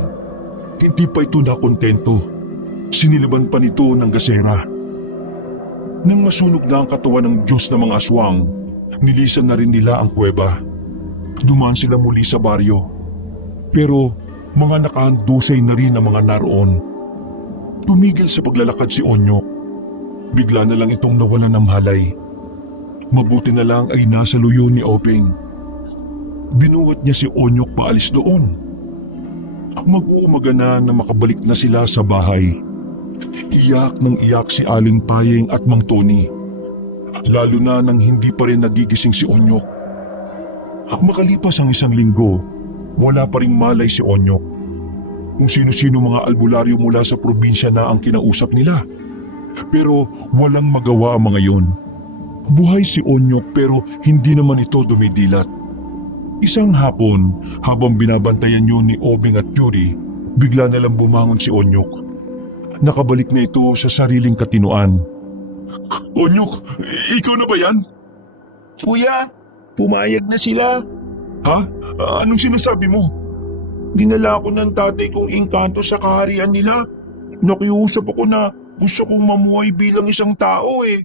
Hindi pa ito nakontento. Siniliban pa nito ng gasera. Nang masunog na ang katawan ng Diyos ng mga aswang, nilisan na rin nila ang kuweba. Dumaan sila muli sa baryo. Pero mga nakahandusay na rin ang mga naroon. Tumigil sa paglalakad si Onyok. Bigla na lang itong nawalan ng malay. Mabuti na lang ay nasa luyo ni Obeng. Binuhat niya si Onyok paalis doon. Mag-uumaga na makabalik na sila sa bahay. Iyak ng iyak si Aling Payeng at Mang Tony. Lalo na nang hindi pa rin nagigising si Onyok. Makalipas ang 1 linggo, wala pa ring malay si Onyok. Kung sino-sino mga albularyo mula sa probinsya na ang kinausap nila. Pero walang magawa ang mga yon. Buhay si Onyok pero hindi naman ito dumidilat. Isang hapon, habang binabantayan yun ni Obeng at Yuri, bigla na lang bumangon si Onyok. Nakabalik na ito sa sariling katinuan. Onyok, ikaw na ba yan? Kuya, pumayag na sila. Ha? Anong sinasabi mo? Dinala ako ng tatay kong engkanto sa kaharian nila. Nakiusap ako na gusto kong mamuhay bilang isang tao eh.